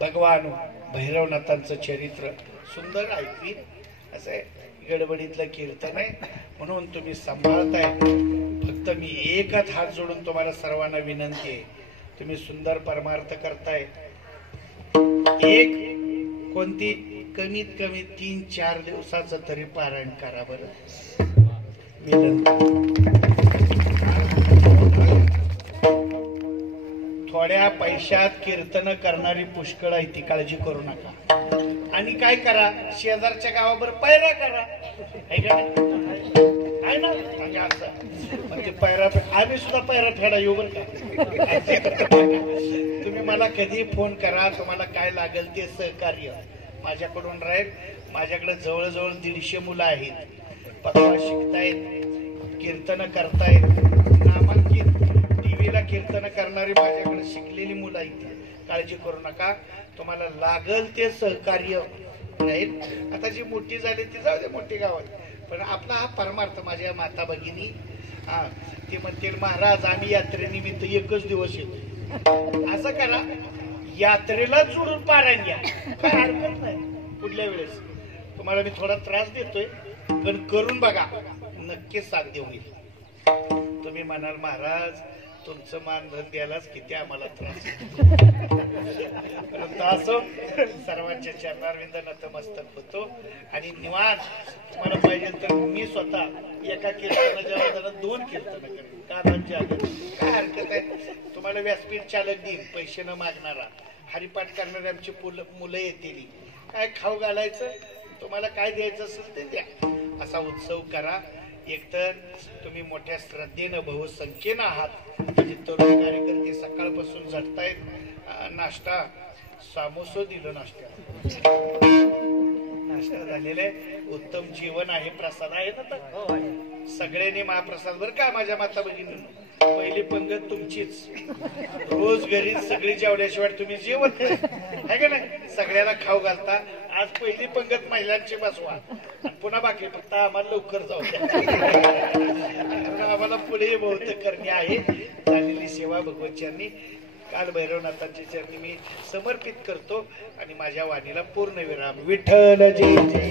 भगवान भैरवनाथांचं चरित्र सुंदर ऐकवीन. असं आहे, गडबडीतलं कीर्तन आहे म्हणून तुम्ही सांभाळताय. फक्त मी एकच हात जोडून तुम्हाला सर्वांना विनंती आहे, तुम्ही सुंदर परमार्थ करताय. एक कोणती कमीत कमी 3-4 दिवसाचं तरी पारायण करा बरं. थोड्या पैशात कीर्तन करणारी पुष्कळ आहे, ती काळजी करू नका. आणि काय करा, शेजारच्या गावावर पैरा करा, आहे ना. म्हणजे असं म्हणजे पैरा, आम्ही सुद्धा पैरा फेडा येऊ बरं का. तुम्ही मला कधी फोन करा, तुम्हाला काय लागेल ते सहकार्य माझ्याकडून राहील. माझ्याकडे जवळजवळ 150 मुलं आहेत, पदवा शिकतायत, कीर्तन करतायत, नामांकित टीव्हीला कीर्तन करणारी माझ्याकडे शिकलेली मुलं आहेत. काळजी करू नका, तुम्हाला लागल ते सहकार्य राहील. आता जी मोठी झाली ती जाऊ दे मोठी गावात, पण आपला हा परमार्थ माझ्या माता भगिनी ते म्हणतील, महाराज आम्ही यात्रेनिमित्त एकच दिवस येतो. असं करा, यात्रेला जोडून पारायण घ्या, काय हरकत नाही. पुढल्या वेळेस तुम्हाला मी थोडा त्रास देतोय, पण करून बघा, नक्कीच साध्य होईल. तुम्ही म्हणाल, महाराज तुमचं मानधन द्यायलाच किती आम्हाला त्रास. असो, सर्वांच्या चरणारविंद नतमस्तक होतो आणि निवांत तुम्हाला पाहिजे तर मी स्वतः एका कीर्तनाच्या बदल्यात 2 कीर्तन करेन. काय हरकत आहे. तुम्हाला व्यासपीठ चालक देईल, पैसे न मागणारा. हरिपाठ करणारे आमची मुलं येतील. काय खाऊ घालायचं, तुम्हाला काय द्यायचं असेल ते द्या. असा उत्सव करा. एकतर तुम्ही मोठ्या श्रद्धेनं बहुसंख्येनं आहात. म्हणजे तरुण कार्यकर्ते सकाळपासून झटतायत. नाश्ता सामोसो दिलं, नाश्ता झालेला आहे. उत्तम जेवण आहे, प्रसाद आहे ना. सगळ्यांनी महाप्रसाद बरं का माझ्या माता भगिनींनो. पहिली पंगत तुमचीच. रोज घरी सगळी जेवल्याशिवाय तुम्ही जेवण आहे का नाही. सगळ्याला खाऊ घालता. आज पहिली पंगत महिलांची बसवा, पुन्हा बाकी फक्त आम्हाला लवकर जाऊ द्या. आम्हाला पुढे बहुत करणे आहे. झालेली सेवा भगवतचरणी काल भैरवनाथांच्या चरणी मी समर्पित करतो आणि माझ्या वाणीला पूर्ण विराम. विठ्ठल जय जय,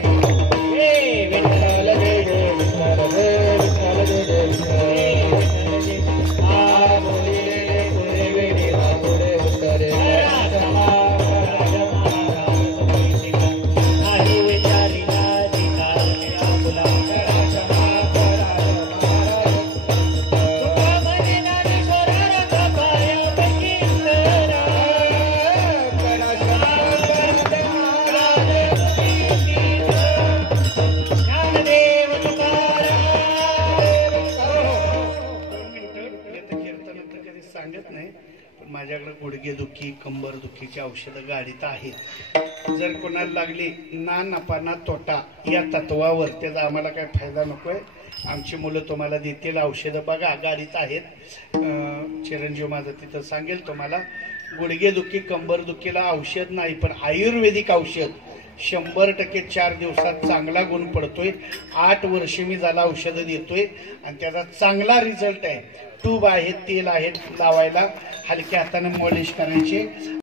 विठ्ठल जय जय, विठ्ठल जय, विठ्ठल जय जय, विठ्ठल जय. माझ्याकडे गुडघेदुखी, कंबर दुखीची औषधं गाडीत आहेत. जर कोणाला लागली ना नफा ना तोटा या तत्वावर, त्याचा आम्हाला काय फायदा नकोय. आमची मुलं तुम्हाला देतील औषधं, बघा गाडीत आहेत. चिरंजीव माझं तिथं सांगेल तुम्हाला. गुडघेदुखी, कंबर दुखीला औषध नाही, पण आयुर्वेदिक औषध 100% 4 दिवसात चांगला गुण पडतोय. 8 वर्ष मी झाला औषधं देतोय आणि त्याचा चांगला रिझल्ट आहे. ट्यूब आहेत, तेल आहेत लावायला, हलक्या हाताने मॉलिश करायचे.